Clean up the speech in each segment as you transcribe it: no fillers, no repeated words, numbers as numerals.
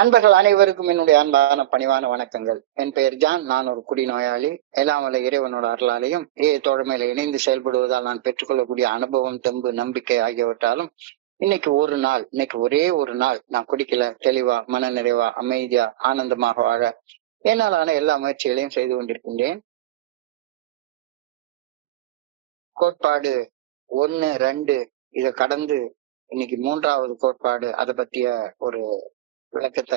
நண்பர்கள் அனைவருக்கும் என்னுடைய அன்பான பணிவான வணக்கங்கள். என் பெயர் ஜான். நான் ஒரு குடிநோயாளி. எல்லாம் வல்ல இறைவனோட அருளாலையும் தோழமையில இணைந்து செயல்படுவதால் நான் பெற்றுக்கொள்ளக்கூடிய அனுபவம், தெம்பு, நம்பிக்கை ஆகியவற்றாலும் இன்னைக்கு ஒரே ஒரு நாள் நான் குடிக்கல, தெளிவா, மன நிறைவா, அமைதியா, ஆனந்தமாக வாழ என்னாலான எல்லா முயற்சிகளையும் செய்து கொண்டிருக்கின்றேன். கோட்பாடு 1, 2 இதை கடந்து இன்னைக்கு 3வது கோட்பாடு, அதை பத்திய ஒரு விளக்கத்தை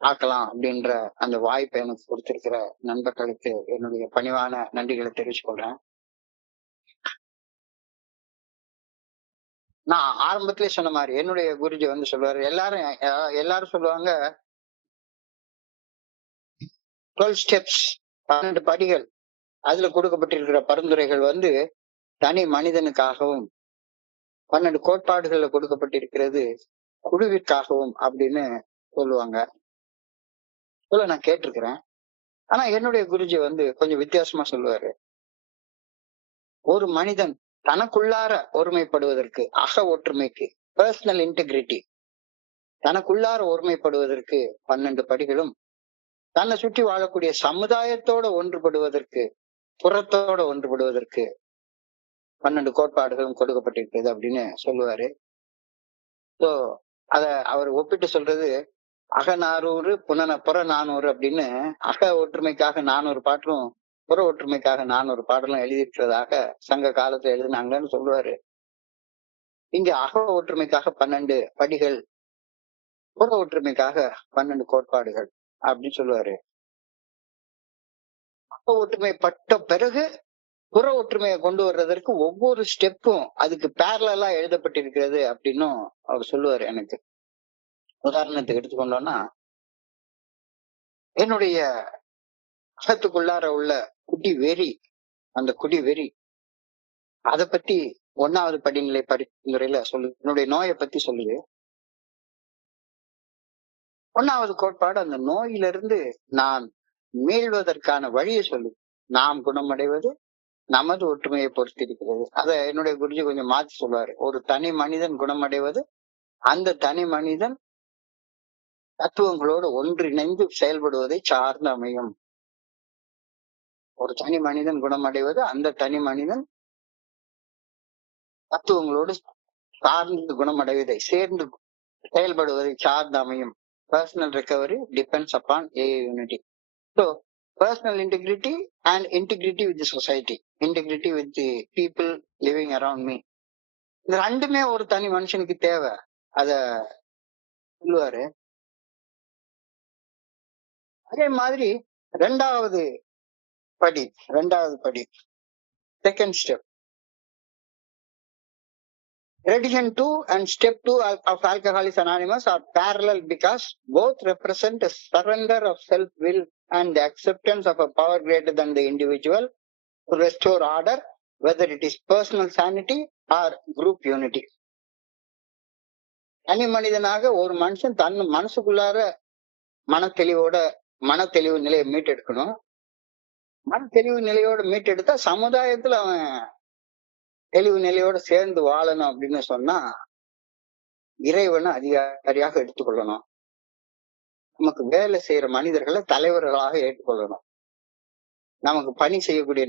பார்க்கலாம் அப்படின்ற அந்த வாய்ப்பை எனக்கு கொடுத்திருக்கிற நண்பர்களுக்கு என்னுடைய பணிவான நன்றிகளை தெரிவிச்சுக் கொள்றேன். நான் ஆரம்பத்திலே சொன்ன மாதிரி என்னுடைய குருஜி சொல்லுவாரு, எல்லாரும் சொல்லுவாங்க 12 ஸ்டெப்ஸ், 12 படிகள். அதுல கொடுக்கப்பட்டிருக்கிற பரிந்துரைகள் தனி மனிதனுக்காகவும், 12 கோட்பாடுகள்ல கொடுக்கப்பட்டிருக்கிறது குழுவிற்காகவும் அப்படின்னு சொல்லுவாங்க. நான் கேட்டிருக்கிறேன். ஆனா என்னுடைய குருஜி கொஞ்சம் வித்தியாசமா சொல்லுவாரு. ஒரு மனிதன் தனக்குள்ளார ஒருமைப்படுவதற்கு, அக ஒற்றுமைக்கு, பர்சனல் இன்டெகிரிட்டி, தனக்குள்ளார ஒருமைப்படுவதற்கு 12 படிகளும், தன்னை சுற்றி வாழக்கூடிய சமுதாயத்தோட ஒன்றுபடுவதற்கு, புறத்தோட ஒன்றுபடுவதற்கு 12 கோட்பாடுகளும் கொடுக்கப்பட்டிருக்கிறது அப்படின்னு சொல்லுவாரு. சோ அத அவர் ஒப்பிட்டு சொல்றது அக 400 புற 400 அப்படின்னு. அக ஒற்றுமைக்காக 400 பாட்டும், புற ஒற்றுமைக்காக 400 பாடலும் எழுதியிருக்கிறதாக சங்க காலத்துல எழுதினாங்கன்னு சொல்லுவாரு. இங்க அக ஒற்றுமைக்காக 12 படிகள், புற ஒற்றுமைக்காக 12 கோட்பாடுகள் அப்படின்னு சொல்லுவாரு. அக ஒற்றுமைப்பட்ட பிறகு புற ஒற்றுமையை கொண்டு வர்றதற்கு ஒவ்வொரு ஸ்டெப்பும் அதுக்கு பேரலா எழுதப்பட்டிருக்கிறது அப்படின்னும் அவர் சொல்லுவாரு. எனக்கு உதாரணத்துக்கு எடுத்துக்கொண்டோம்னா, என்னுடைய அகத்துக்குள்ளார உள்ள குடி வெறி, அந்த குடி வெறி அதை பத்தி 1வது படிநிலை பரிந்துரையில சொல்லுது. என்னுடைய நோயை பத்தி சொல்லுது. 1வது கோட்பாடு அந்த நோயிலிருந்து நான் மீள்வதற்கான வழியை சொல்லுது. நாம் குணமடைவது நமது ஒற்றுமையை பொறுத்து இருக்கிறது. அத என்னுடைய குருஜி கொஞ்சம் மாத்தி சொல்லுவாரு. ஒரு தனி மனிதன் குணமடைவது அந்த தனி மனிதன் தத்துவங்களோடு ஒன்றிணைந்து செயல்படுவதை சார்ந்து அமையும். ஒரு தனி மனிதன் குணமடைவது அந்த தனி மனிதன் தத்துவங்களோடு சார்ந்து குணமடைவதை, சேர்ந்து செயல்படுவதை சார்ந்து அமையும். Personal recovery depends upon unity. So personal integrity and integrity with the society, integrity with the people living around me. இந்த ரெண்டுமே ஒரு தனி மனுஷனுக்கு தேவை. அத சொல்லுவாரு. அதே மாதிரி 2வது படி, second step, Tradition 2 and step 2 of Alcoholics Anonymous are parallel because both represent a surrender of self-will and the acceptance of a power greater than the individual to restore order, whether it is personal sanity or group unity. தனி மனிதனாக ஒரு மனுஷன் தன் மனசுக்குள்ளார மனத்தெளிவு நிலையை மீட்டெடுக்கணும். மனத்தெளிவு நிலையோட மீட்டெடுத்தா சமுதாயத்துல அவன் தெளிவு நிலையோட சேர்ந்து வாழணும் அப்படின்னு சொன்னா இறைவனை அதிகாரியாக எடுத்துக்கொள்ளணும். நமக்கு வேலை செய்யற மனிதர்களை தலைவர்களாக ஏற்றுக்கொள்ளணும். நமக்கு பணி செய்யக்கூடிய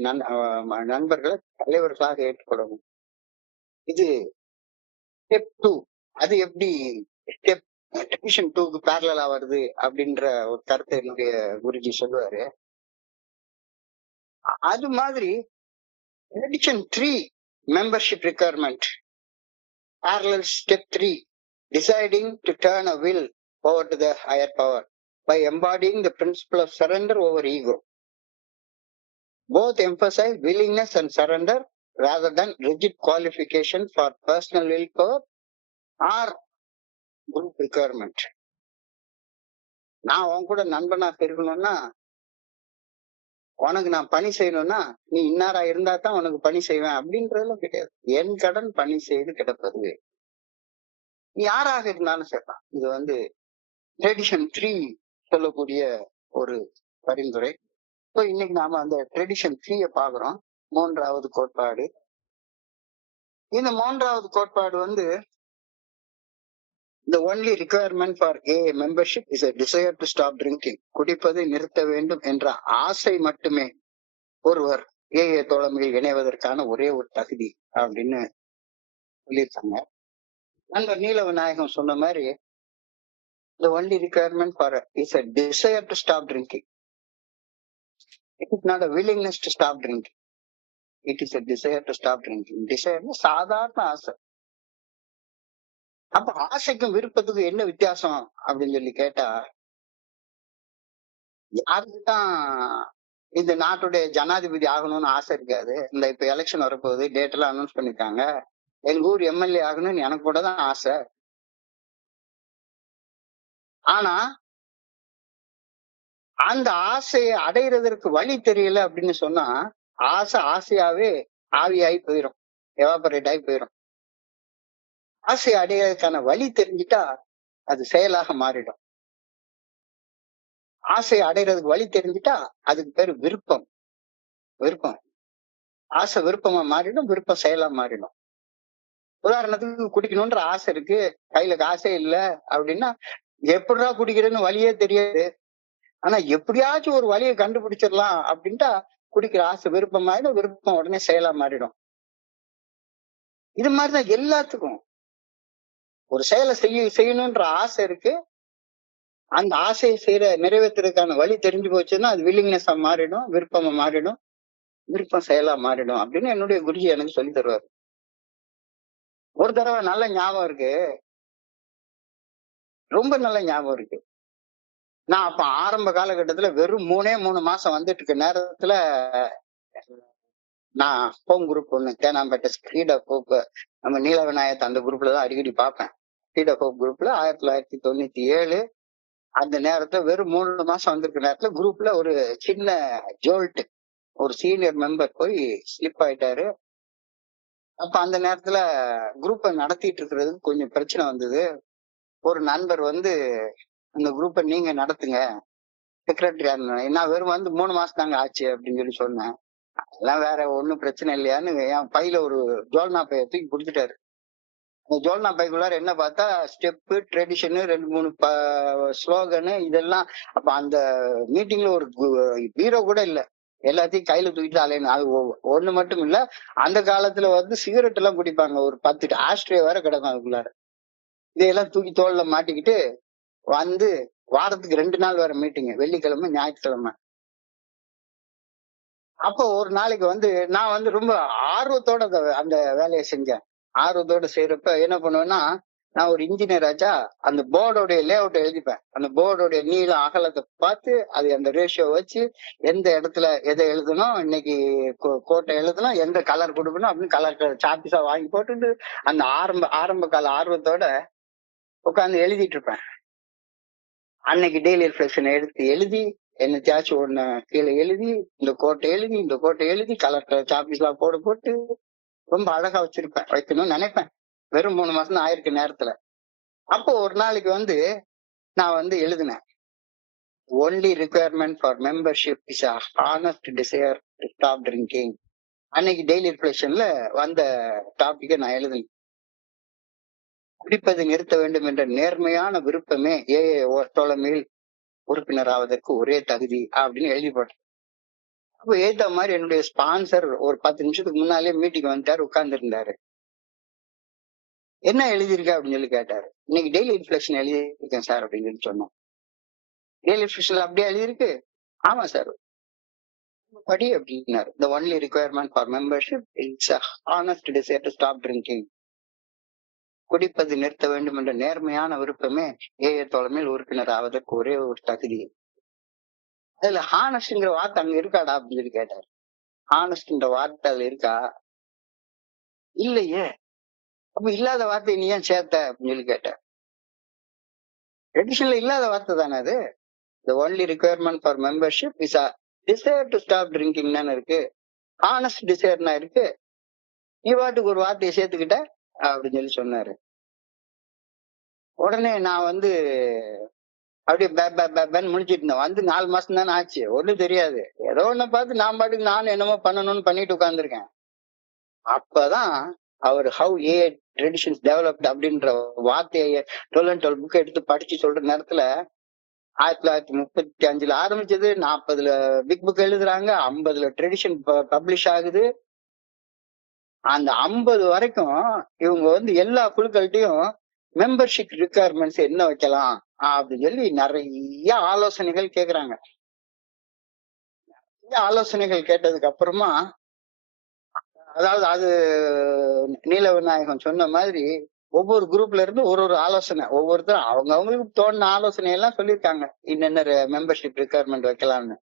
நண்பர்களை தலைவர்களாக ஏற்றுக்கொள்ளணும். இது ஸ்டெப் 2. அது எப்படி ஸ்டெப் டிவிஷன் 2க்கு பேரலா வருது அப்படின்ற ஒரு கருத்தை என்னுடைய குருஜி சொல்லுவாரு. அது மாதிரி division 3 membership requirement, parallel step 3, deciding to turn a will over to the higher power by embodying the principle of surrender over ego. Both emphasize willingness and surrender rather than rigid qualification for personal willpower or group requirement. நான் உன் கூட நண்பனா இருக்கணும்னா, உனக்கு நான் பணி செய்யணும்னா நீ இன்னாரா இருந்தா தான் உனக்கு பணி செய்வேன் அப்படின்றதுலாம் கிடையாது. என் கடன் பணி செய்து கிடப்பது. நீ யாராக இருந்தாலும் சரிதான். இது ட்ரெடிஷன் 3 சொல்லக்கூடிய ஒரு பரிந்துரை. இன்னைக்கு நாம அந்த ட்ரெடிஷன் 3 பாக்குறோம். 3வது கோட்பாடு. இந்த 3வது கோட்பாடு The only requirement for AA membership is a desire to stop drinking. குடிப்பதை நிறுத்த வேண்டும் என்ற ஆசை மட்டுமே ஒருவர் AA தோழமையில் இணைவதற்கான ஒரே ஒரு தகுதி அப்படின்னு சொல்லியிருக்காங்க. நண்பர் நீல விநாயகம் சொன்ன மாதிரி the only requirement for is a desire to stop drinking. It is not a willingness to stop drinking. It is a desire to stop drinking. Desire சாதாரண ஆசை. அப்ப ஆசைக்கும் விருப்பத்துக்கும் என்ன வித்தியாசம் அப்படின்னு சொல்லி கேட்டா, யாருக்குதான் இந்த நாட்டுடைய ஜனாதிபதி ஆகணும்னு ஆசை இருக்காது. இந்த இப்ப எலெக்ஷன் வரப்போகுது, டேட் எல்லாம் அனௌன்ஸ் பண்ணிருக்காங்க. எங்க ஊர் எம்எல்ஏ ஆகணும்னு எனக்கு கூட தான் ஆசை. ஆனா அந்த ஆசையை அடையிறதற்கு வழி தெரியல அப்படின்னு சொன்னா, ஆசை ஆசையாவே ஆவியாகி போயிடும், எவாபரேட் ஆகி போயிடும். ஆசையை அடையிறதுக்கான வழி தெரிஞ்சுட்டா அது செயலாக மாறிடும். ஆசையை அடைகிறதுக்கு வழி தெரிஞ்சுட்டா அதுக்கு பேரு விருப்பம். விருப்பம் ஆசை விருப்பமா மாறிடும், விருப்பம் செயலா மாறிடும். உதாரணத்துக்கு குடிக்கணும்ன்ற ஆசை இருக்கு, கையில காசே இல்ல அப்படின்னா எப்படிடா குடிக்கிறேன்னு வழியே தெரியாது. ஆனா எப்படியாச்சும் ஒரு வழியை கண்டுபிடிச்சிடலாம் அப்படின்ட்டா குடிக்கிற ஆசை விருப்பம் ஆயிடும், விருப்பம் உடனே செயலா மாறிடும். இது மாதிரிதான் எல்லாத்துக்கும் ஒரு செயலை செய்யணும்ன்ற ஆசை இருக்கு. அந்த ஆசையை நிறைவேற்றுறதுக்கான வழி தெரிஞ்சு போச்சுன்னா அது வில்லிங்னஸா மாறிடும், விருப்பமா மாறிடும், விருப்பம் செயலா மாறிடும் அப்படின்னு என்னுடைய குருஜி எனக்கு சொல்லி தருவாரு. ஒரு தடவை நல்ல ஞாபகம் இருக்கு, ரொம்ப நல்ல ஞாபகம் இருக்கு. நான் அப்ப ஆரம்ப காலகட்டத்துல வெறும் 3 மாசம் வந்துட்டு இருக்க நேரத்துல நான் ஹோம் குரூப் ஒண்ணு தேனாம்பேட்டை ஸ்கிரீட் ஆஃப் ஹோப், நம்ம நீல விநாயகத்தை அந்த குரூப்ல தான் அடிக்கடி பார்ப்பேன். ஸ்கிரீட் ஆஃப் ஹோப் குரூப்ல 1997 அந்த நேரத்துல வெறும் 3 மாசம் வந்திருக்க நேரத்துல குரூப்ல ஒரு சின்ன ஜோல்ட், ஒரு சீனியர் மெம்பர் போய் ஸ்லிப் ஆயிட்டாரு. அப்ப அந்த நேரத்துல குரூப்பை நடத்திட்டு இருக்கிறதுக்கு கொஞ்சம் பிரச்சனை வந்தது. ஒரு நண்பர் வந்து அந்த குரூப்பை நீங்க நடத்துங்க, செக்ரட்டரியா இருந்தேன். நான் வெறும் வந்து 3 மாசம் தாங்க ஆச்சு அப்படின்னு சொல்லி சொன்னேன். அதெல்லாம் வேற ஒண்ணும் பிரச்சனை இல்லையான்னு என் பையில ஒரு ஜோல்னா பைய தூக்கி கொடுத்துட்டாரு. அந்த ஜோல்னா பைக்குள்ளார என்ன பார்த்தா ஸ்டெப்பு, ட்ரெடிஷனு, 2-3 ஸ்லோகனு இதெல்லாம். அப்ப அந்த மீட்டிங்ல ஒரு பீரோ கூட இல்ல, எல்லாத்தையும் கையில தூக்கிட்டு அலையணும். அது ஒண்ணு மட்டும் இல்ல, அந்த காலத்துல வந்து சிகரெட் எல்லாம் குடிப்பாங்க, ஒரு 10 ஆஸ்ட்ரே வேற கிடக்கும் அதுக்குள்ளார. இதையெல்லாம் தூக்கி தோல்ல மாட்டிக்கிட்டு வந்து வாரத்துக்கு 2 நாள் வேற மீட்டிங், வெள்ளிக்கிழமை ஞாயிற்றுக்கிழமை. அப்போ ஒரு நாளைக்கு வந்து நான் வந்து ரொம்ப ஆர்வத்தோட அந்த வேலையை செஞ்சேன். ஆர்வத்தோட செய்யறப்ப என்ன பண்ணுவேன்னா, நான் ஒரு இன்ஜினியர் ஆச்சா, அந்த போர்டோடைய லே அவுட் எழுதிப்பேன். அந்த போர்டோடைய நீளம் அகலத்தை பார்த்து அது அந்த ரேஷியோ வச்சு எந்த இடத்துல எதை எழுதணும், இன்னைக்கு கோட்டை எழுதணும், எந்த கலர் கொடுக்கணும் அப்படின்னு கலர் சாப்பிஸா வாங்கி போட்டுட்டு அந்த ஆரம்ப கால ஆர்வத்தோட உட்காந்து எழுதிட்டு இருப்பேன். அன்னைக்கு டெய்லி ரிஃப்ளெக்ஷன் எடுத்து எழுதி என்னத்தையாச்சும் ஒண்ணு கீழே எழுதி இந்த கோட்டை எழுதி கலர் சாப்பீஸ் எல்லாம் போட்டு ரொம்ப அழகா வச்சிருப்பேன், வைக்கணும்னு நினைப்பேன். வெறும் 3 மாசம் தான் ஆயிருக்கு நேரத்துல. அப்போ ஒரு நாளைக்கு வந்து நான் வந்து எழுதினேன், only requirement for membership is a honest desire to stop drinking. அன்னைக்கு டெய்லி ரிஃப்ளெக்ஷன்ல வந்த டாபிக்கை நான் எழுதினேன். குடிப்பதை நிறுத்த வேண்டும் என்ற நேர்மையான விருப்பமே தோழமையில் உறுப்பினர் ஆவதற்கு ஒரே தகுதி அப்படின்னு எழுதி போட்டேன். அப்போ ஏத்த மாதிரி என்னுடைய ஸ்பான்சர் ஒரு 10 நிமிஷத்துக்கு முன்னாலே மீட்டிங் வந்துட்டாரு, உட்கார்ந்து இருந்தாரு. என்ன எழுதியிருக்க அப்படின்னு சொல்லி கேட்டாரு. இன்னைக்கு டெய்லி ரிஃப்ளெக்ஷன் எழுதியிருக்கேன் சார் அப்படின்னு சொல்லி சொன்னோம். டெய்லி ரிஃப்ளெக்ஷன்ல அப்படியே எழுதியிருக்கு? ஆமா சார். படி அப்படின்னாரு. The only requirement for membership is a honest desire to stop drinking. குடிப்பது நிறுத்த வேண்டும் என்ற நேர்மையான விருப்பமே ஏஏ தோழமையில் உறுப்பினர் ஆவதற்கு ஒரே ஒரு தகுதி. அதுல ஹானஸ்ட்ங்கிற வார்த்தை அங்க இருக்காடா அப்படின்னு சொல்லி கேட்டாரு. ஹானஸ்ட்ன்ற வார்த்தை அதுல இருக்கா? இல்லையே. அப்ப இல்லாத வார்த்தையை நீ ஏன் சேர்த்த அப்படின்னு சொல்லி கேட்டார். ட்ரெடிஷன்ல இல்லாத வார்த்தை தானே அது. The only requirement for membership is a desire to stop drinking தானே இருக்கு. ஹானஸ்ட் டிசைர்னா இருக்கு. நீ பாட்டுக்கு ஒரு வார்த்தையை சேர்த்துக்கிட்ட அப்படின்னு சொல்லி சொன்னாரு. உடனே நான் வந்து அப்படியே பேன்னு முடிச்சிட்டு இருந்தேன். வந்து 4 மாசம் தானே ஆச்சு, ஒண்ணும் தெரியாது. ஏதோ ஒண்ணு பார்த்து நான் பாட்டுக்கு நானும் என்னமோ பண்ணணும்னு பண்ணிட்டு உட்கார்ந்துருக்கேன். அப்பதான் அவர் ஹவு ஏ ட்ரெடிஷன்ஸ் டெவலப்ட் அப்படின்ற வார்த்தையை 12 and 12 புக் எடுத்து படிச்சு சொல்ற நேரத்துல 1935 ஆரம்பிச்சது, 40 பிக் புக் எழுதுறாங்க, 50 ட்ரெடிஷன் பப்ளிஷ் ஆகுது. அந்த 50 வரைக்கும் இவங்க வந்து எல்லா குழுக்கள்கிட்டையும் மெம்பர்ஷிப் ரிக்குவயர்மெண்ட்ஸ் என்ன வைக்கலாம் அப்படின்னு சொல்லி நிறைய ஆலோசனைகள் கேக்குறாங்க. ஆலோசனைகள் கேட்டதுக்கு அப்புறமா, அதாவது அது நீல விநாயகம் சொன்ன மாதிரி ஒவ்வொரு குரூப்ல இருந்து ஒரு ஆலோசனை, ஒவ்வொருத்தரும் அவங்க அவங்களுக்கு தோணுன ஆலோசனை எல்லாம் சொல்லியிருக்காங்க, என்னென்ன மெம்பர்ஷிப் ரிக்குவயர்மெண்ட் வைக்கலாம்னு.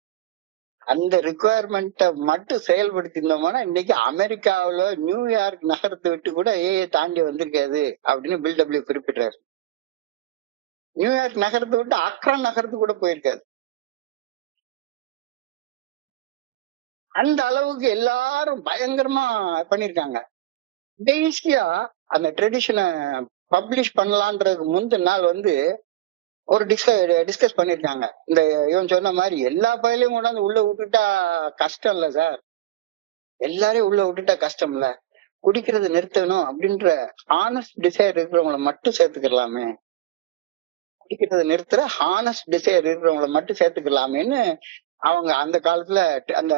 அந்த ரிக்குவயர்மெண்ட்டை மட்டும் செயல்படுத்தியிருந்தோம்னா இன்னைக்கு அமெரிக்காவுல நியூயார்க் நகரத்தை விட்டு கூட ஏஐ தாண்டி வந்திருக்காது அப்படின்னு பில்டபிள்யூ குறிப்பிட்டாரு. நியூயார்க் நகரத்தை விட்டு அக்ரான் நகரத்துக்கு கூட போயிருக்காது. அந்த அளவுக்கு எல்லாரும் பயங்கரமா பண்ணிருக்காங்க. கடைசியா அந்த ட்ரெடிஷனை பப்ளிஷ் பண்ணலான்றதுக்கு முந்தின நாள் வந்து ஒரு டிஸ்கஸ் பண்ணிருக்காங்க. இந்த இவன் சொன்ன மாதிரி எல்லா பயிலையும் கொண்டாந்து உள்ள விட்டுட்டா கஷ்டம் இல்ல சார், எல்லாரையும் உள்ள விட்டுட்டா கஷ்டம் இல்ல, குடிக்கிறது நிறுத்தணும் அப்படின்ற ஹானஸ்ட் டிசைர் இருக்கிறவங்கள மட்டும் சேர்த்துக்கலாமே, குடிக்கிறத நிறுத்துற ஹானஸ்ட் டிசைர் இருக்கிறவங்கள மட்டும் சேர்த்துக்கலாமேன்னு அவங்க அந்த காலத்துல அந்த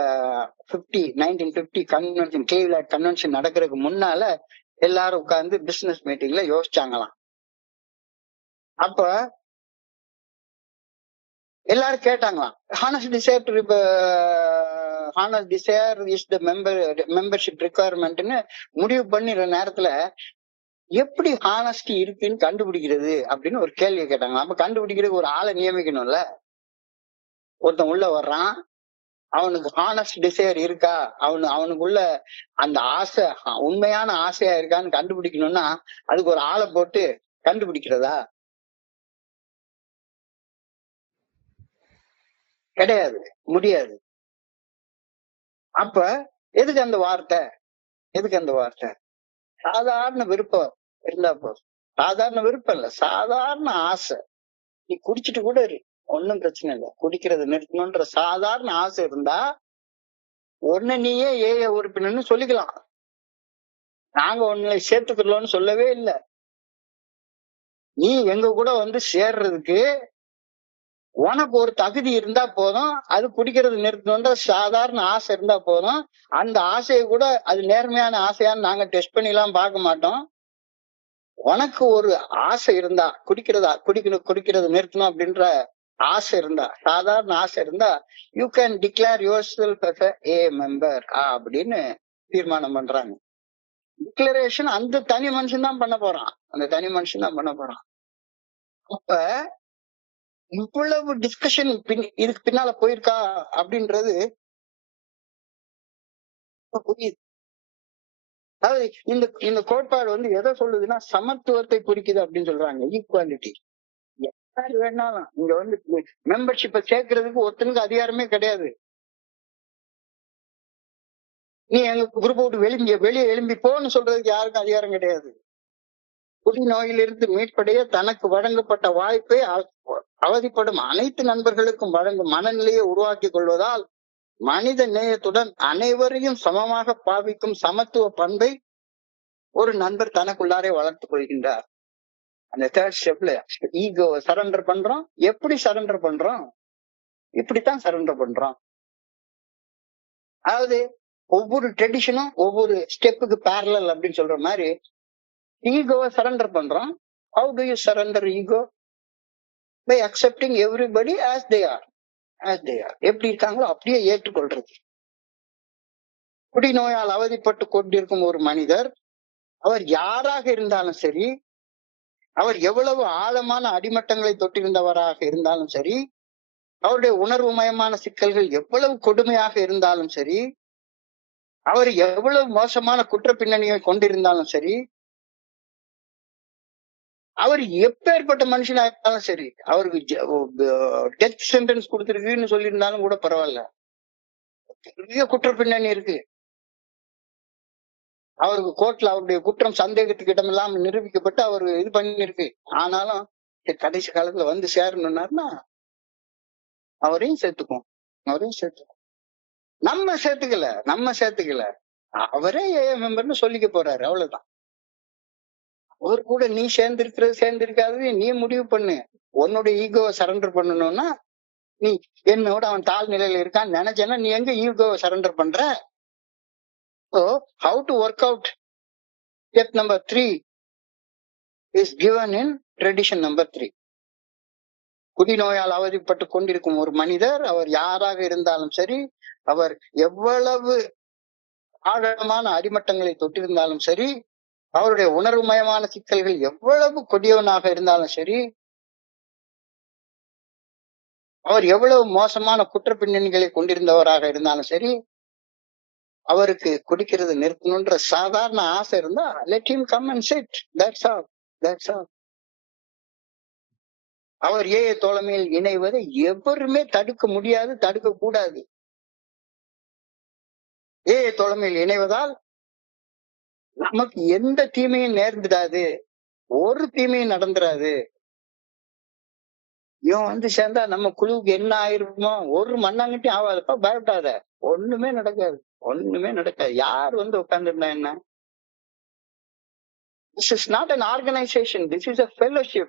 1950 கன்வென்ஷன், கிளீவ்லேண்ட் கன்வென்ஷன் நடக்கிறதுக்கு முன்னால எல்லாரும் உட்கார்ந்து பிசினஸ் மீட்டிங்ல யோசிச்சாங்களாம். அப்ப எல்லாரும் கேட்டாங்களாம், honest desire is the membership ரிக்குவயர்மெண்ட்னு முடிவு பண்ணிடுற நேரத்துல எப்படி ஹானஸ்டி இருக்குன்னு கண்டுபிடிக்கிறது அப்படின்னு ஒரு கேள்வி கேட்டாங்க. அப்ப கண்டுபிடிக்கிறதுக்கு ஒரு ஆளை நியமிக்கணும்ல. ஒருத்தன் உள்ள வர்றான், அவனுக்கு ஹானஸ்ட் டிசைர் இருக்கா, அவனுக்குள்ள அந்த ஆசை உண்மையான ஆசையா இருக்கான்னு கண்டுபிடிக்கணும்னா அதுக்கு ஒரு ஆளை போட்டு கண்டுபிடிக்கிறதா? கிடையாது, முடியாது. அப்ப எதுக்கு அந்த வார்த்தை? சாதாரண விருப்பம் இருந்தா போதும். சாதாரண விருப்பம் இல்ல, சாதாரண ஆசை. நீ குடிச்சிட்டு கூட இரு, ஒன்னும் பிரச்சனை இல்லை, குடிக்கிறத நிறுத்தணும்ன்ற சாதாரண ஆசை இருந்தா உடனே நீயே ஏஐ உறுப்பினர்னு சொல்லிக்கலாம். நாங்க உன்னை சேர்த்துக்கலாம்னு சொல்லவே இல்லை. நீ எங்க கூட வந்து சேர்றதுக்கு உனக்கு ஒரு தகுதி இருந்தா போதும், அது குடிக்கிறது நிறுத்தணும்ன்ற சாதாரண ஆசை இருந்தா போதும். அந்த ஆசையை கூட அது நேர்மையான ஆசையான்னு நாங்க டெஸ்ட் பண்ணி எல்லாம் பார்க்க மாட்டோம். உனக்கு ஒரு ஆசை இருந்தா, குடிக்கிறது நிறுத்தணும் அப்படின்ற ஆசை இருந்தா, சாதாரண ஆசை இருந்தா, you can declare your self as a member அப்படின்னு தீர்மானம் பண்றாங்க. டிக்ளரேஷன் அந்த தனி மனுஷன் தான் பண்ண போறான். அப்ப இவ்வளவு டிஸ்கஷன் இதுக்கு பின்னால போயிருக்கா அப்படின்றது புரியுது. அதாவது இந்த கோட்பாடு வந்து எதை சொல்லுதுன்னா சமத்துவத்தை குறிக்குது அப்படின்னு சொல்றாங்க, ஈக்குவாலிட்டி. யாரு வேணாலும் இங்க வந்து மெம்பர்ஷிப்பை சேர்க்கறதுக்கு ஒருத்தனுக்கு அதிகாரமே கிடையாது. நீ எங்க குரூப் விட்டு வெளியே எழும்பி போன்னு சொல்றதுக்கு யாருக்கும் அதிகாரம் கிடையாது. குடிநோயிலிருந்து மீட்படைய தனக்கு வழங்கப்பட்ட வாய்ப்பை அவதிப்படும் அனைத்து நண்பர்களுக்கும் வழங்கும் மனநிலையை உருவாக்கி கொள்வதால் மனித நேயத்துடன் அனைவரையும் சமமாக பாவிக்கும் சமத்துவ பண்பை ஒரு நண்பர் தனக்குள்ளாரே வளர்த்துக் கொள்கின்றார். அந்த தேர்ட் ஸ்டெப்ல ஈகோவை சரண்டர் பண்றோம். எப்படி சரண்டர் பண்றோம்? இப்படித்தான் சரண்டர் பண்றோம். அதாவது ஒவ்வொரு ட்ரெடிஷனும் ஒவ்வொரு ஸ்டெப்புக்கு பேரலல் அப்படின்னு சொல்ற மாதிரி ஈகோவை சரண்டர் பண்றோம். How do you surrender ego? By accepting everybody as they are. எப்படி இருக்காங்களோ அப்படியே ஏற்றுக்கொள்றது. குடிநோயால் அவதிப்பட்டு கொண்டிருக்கும் ஒரு மனிதர், அவர் யாராக இருந்தாலும் சரி, அவர் எவ்வளவு ஆழமான அடிமட்டங்களை தொட்டிருந்தவராக இருந்தாலும் சரி, அவருடைய உணர்வு மயமான சிக்கல்கள் எவ்வளவு கொடுமையாக இருந்தாலும் சரி, அவர் எவ்வளவு மோசமான குற்ற பின்னணியை கொண்டிருந்தாலும் சரி, அவர் எப்பேற்பட்ட மனுஷனா இருந்தாலும் சரி, அவருக்கு டெத் சென்டென்ஸ் கொடுத்திருக்குன்னு சொல்லியிருந்தாலும் கூட பரவாயில்ல, பெரிய குற்ற பின்னணி இருக்கு, அவருக்கு கோர்ட்ல அவருடைய குற்றம் சந்தேகத்துக்கு இடமில்லாம நிரூபிக்கப்பட்டு அவர் இது பண்ணிருக்கு, ஆனாலும் கடைசி காலத்துல வந்து சேரணும்னாருன்னா அவரையும் சேர்த்துக்கும். நம்ம சேர்த்துக்கல. அவரே ஏஏ மெம்பர்னு சொல்லிக்க போறாரு, அவ்வளவுதான். அவர் கூட நீ சேர்ந்திருக்காது நீ முடிவு பண்ணு. உன்னோட ஈகோவை சரண்டர் பண்ணணும்னா நீ என்னோட அவன் தாழ் நிலையில இருக்கான்னு நினைச்சேன்னா நீ எங்க ஈகோவை சரண்டர் பண்ற? So how to work out step number 3 is given in tradition number 3. குடிநோயால் அவதிப்பட்டு கொண்டிருக்கும் ஒரு மனிதர், அவர் யாராக இருந்தாலும் சரி, அவர் எவ்வளவு ஆழமான அடிமட்டங்களை தொட்டிருந்தாலும் சரி, அவருடைய உணர்வுமயமான சிக்கல்கள் எவ்வளவு கொடியவனாக இருந்தாலும் சரி, அவர் எவ்வளவு மோசமான குற்ற பின்னணிகளை கொண்டிருந்தவராக இருந்தாலும் சரி, அவருக்கு குடிக்கிறது நிறுத்தணும்ன்ற சாதாரண ஆசை இருந்தா let him come and sit. That's all. That's all. அவர் ஏஏ தோழமையில் இணைவதை எவருமே தடுக்க முடியாது, தடுக்க கூடாது. ஏஏ தோழமையில் இணைவதால் நமக்கு எந்த தீமையும் நேர்ந்துடாது, ஒரு தீமையும் நடந்துராது. இவன் வந்து சேர்ந்தா நம்ம குழுவுக்கு என்ன ஆயிருக்குமோ, ஒரு மண்ணாங்கட்டியும் ஆகாதப்பா, பயப்படாத. ஒண்ணுமே நடக்காது, ஒண்ணுமே நடக்காது. யார் வந்து உட்கார்ந்துருந்தா என்ன? This is not an organization. This is a fellowship.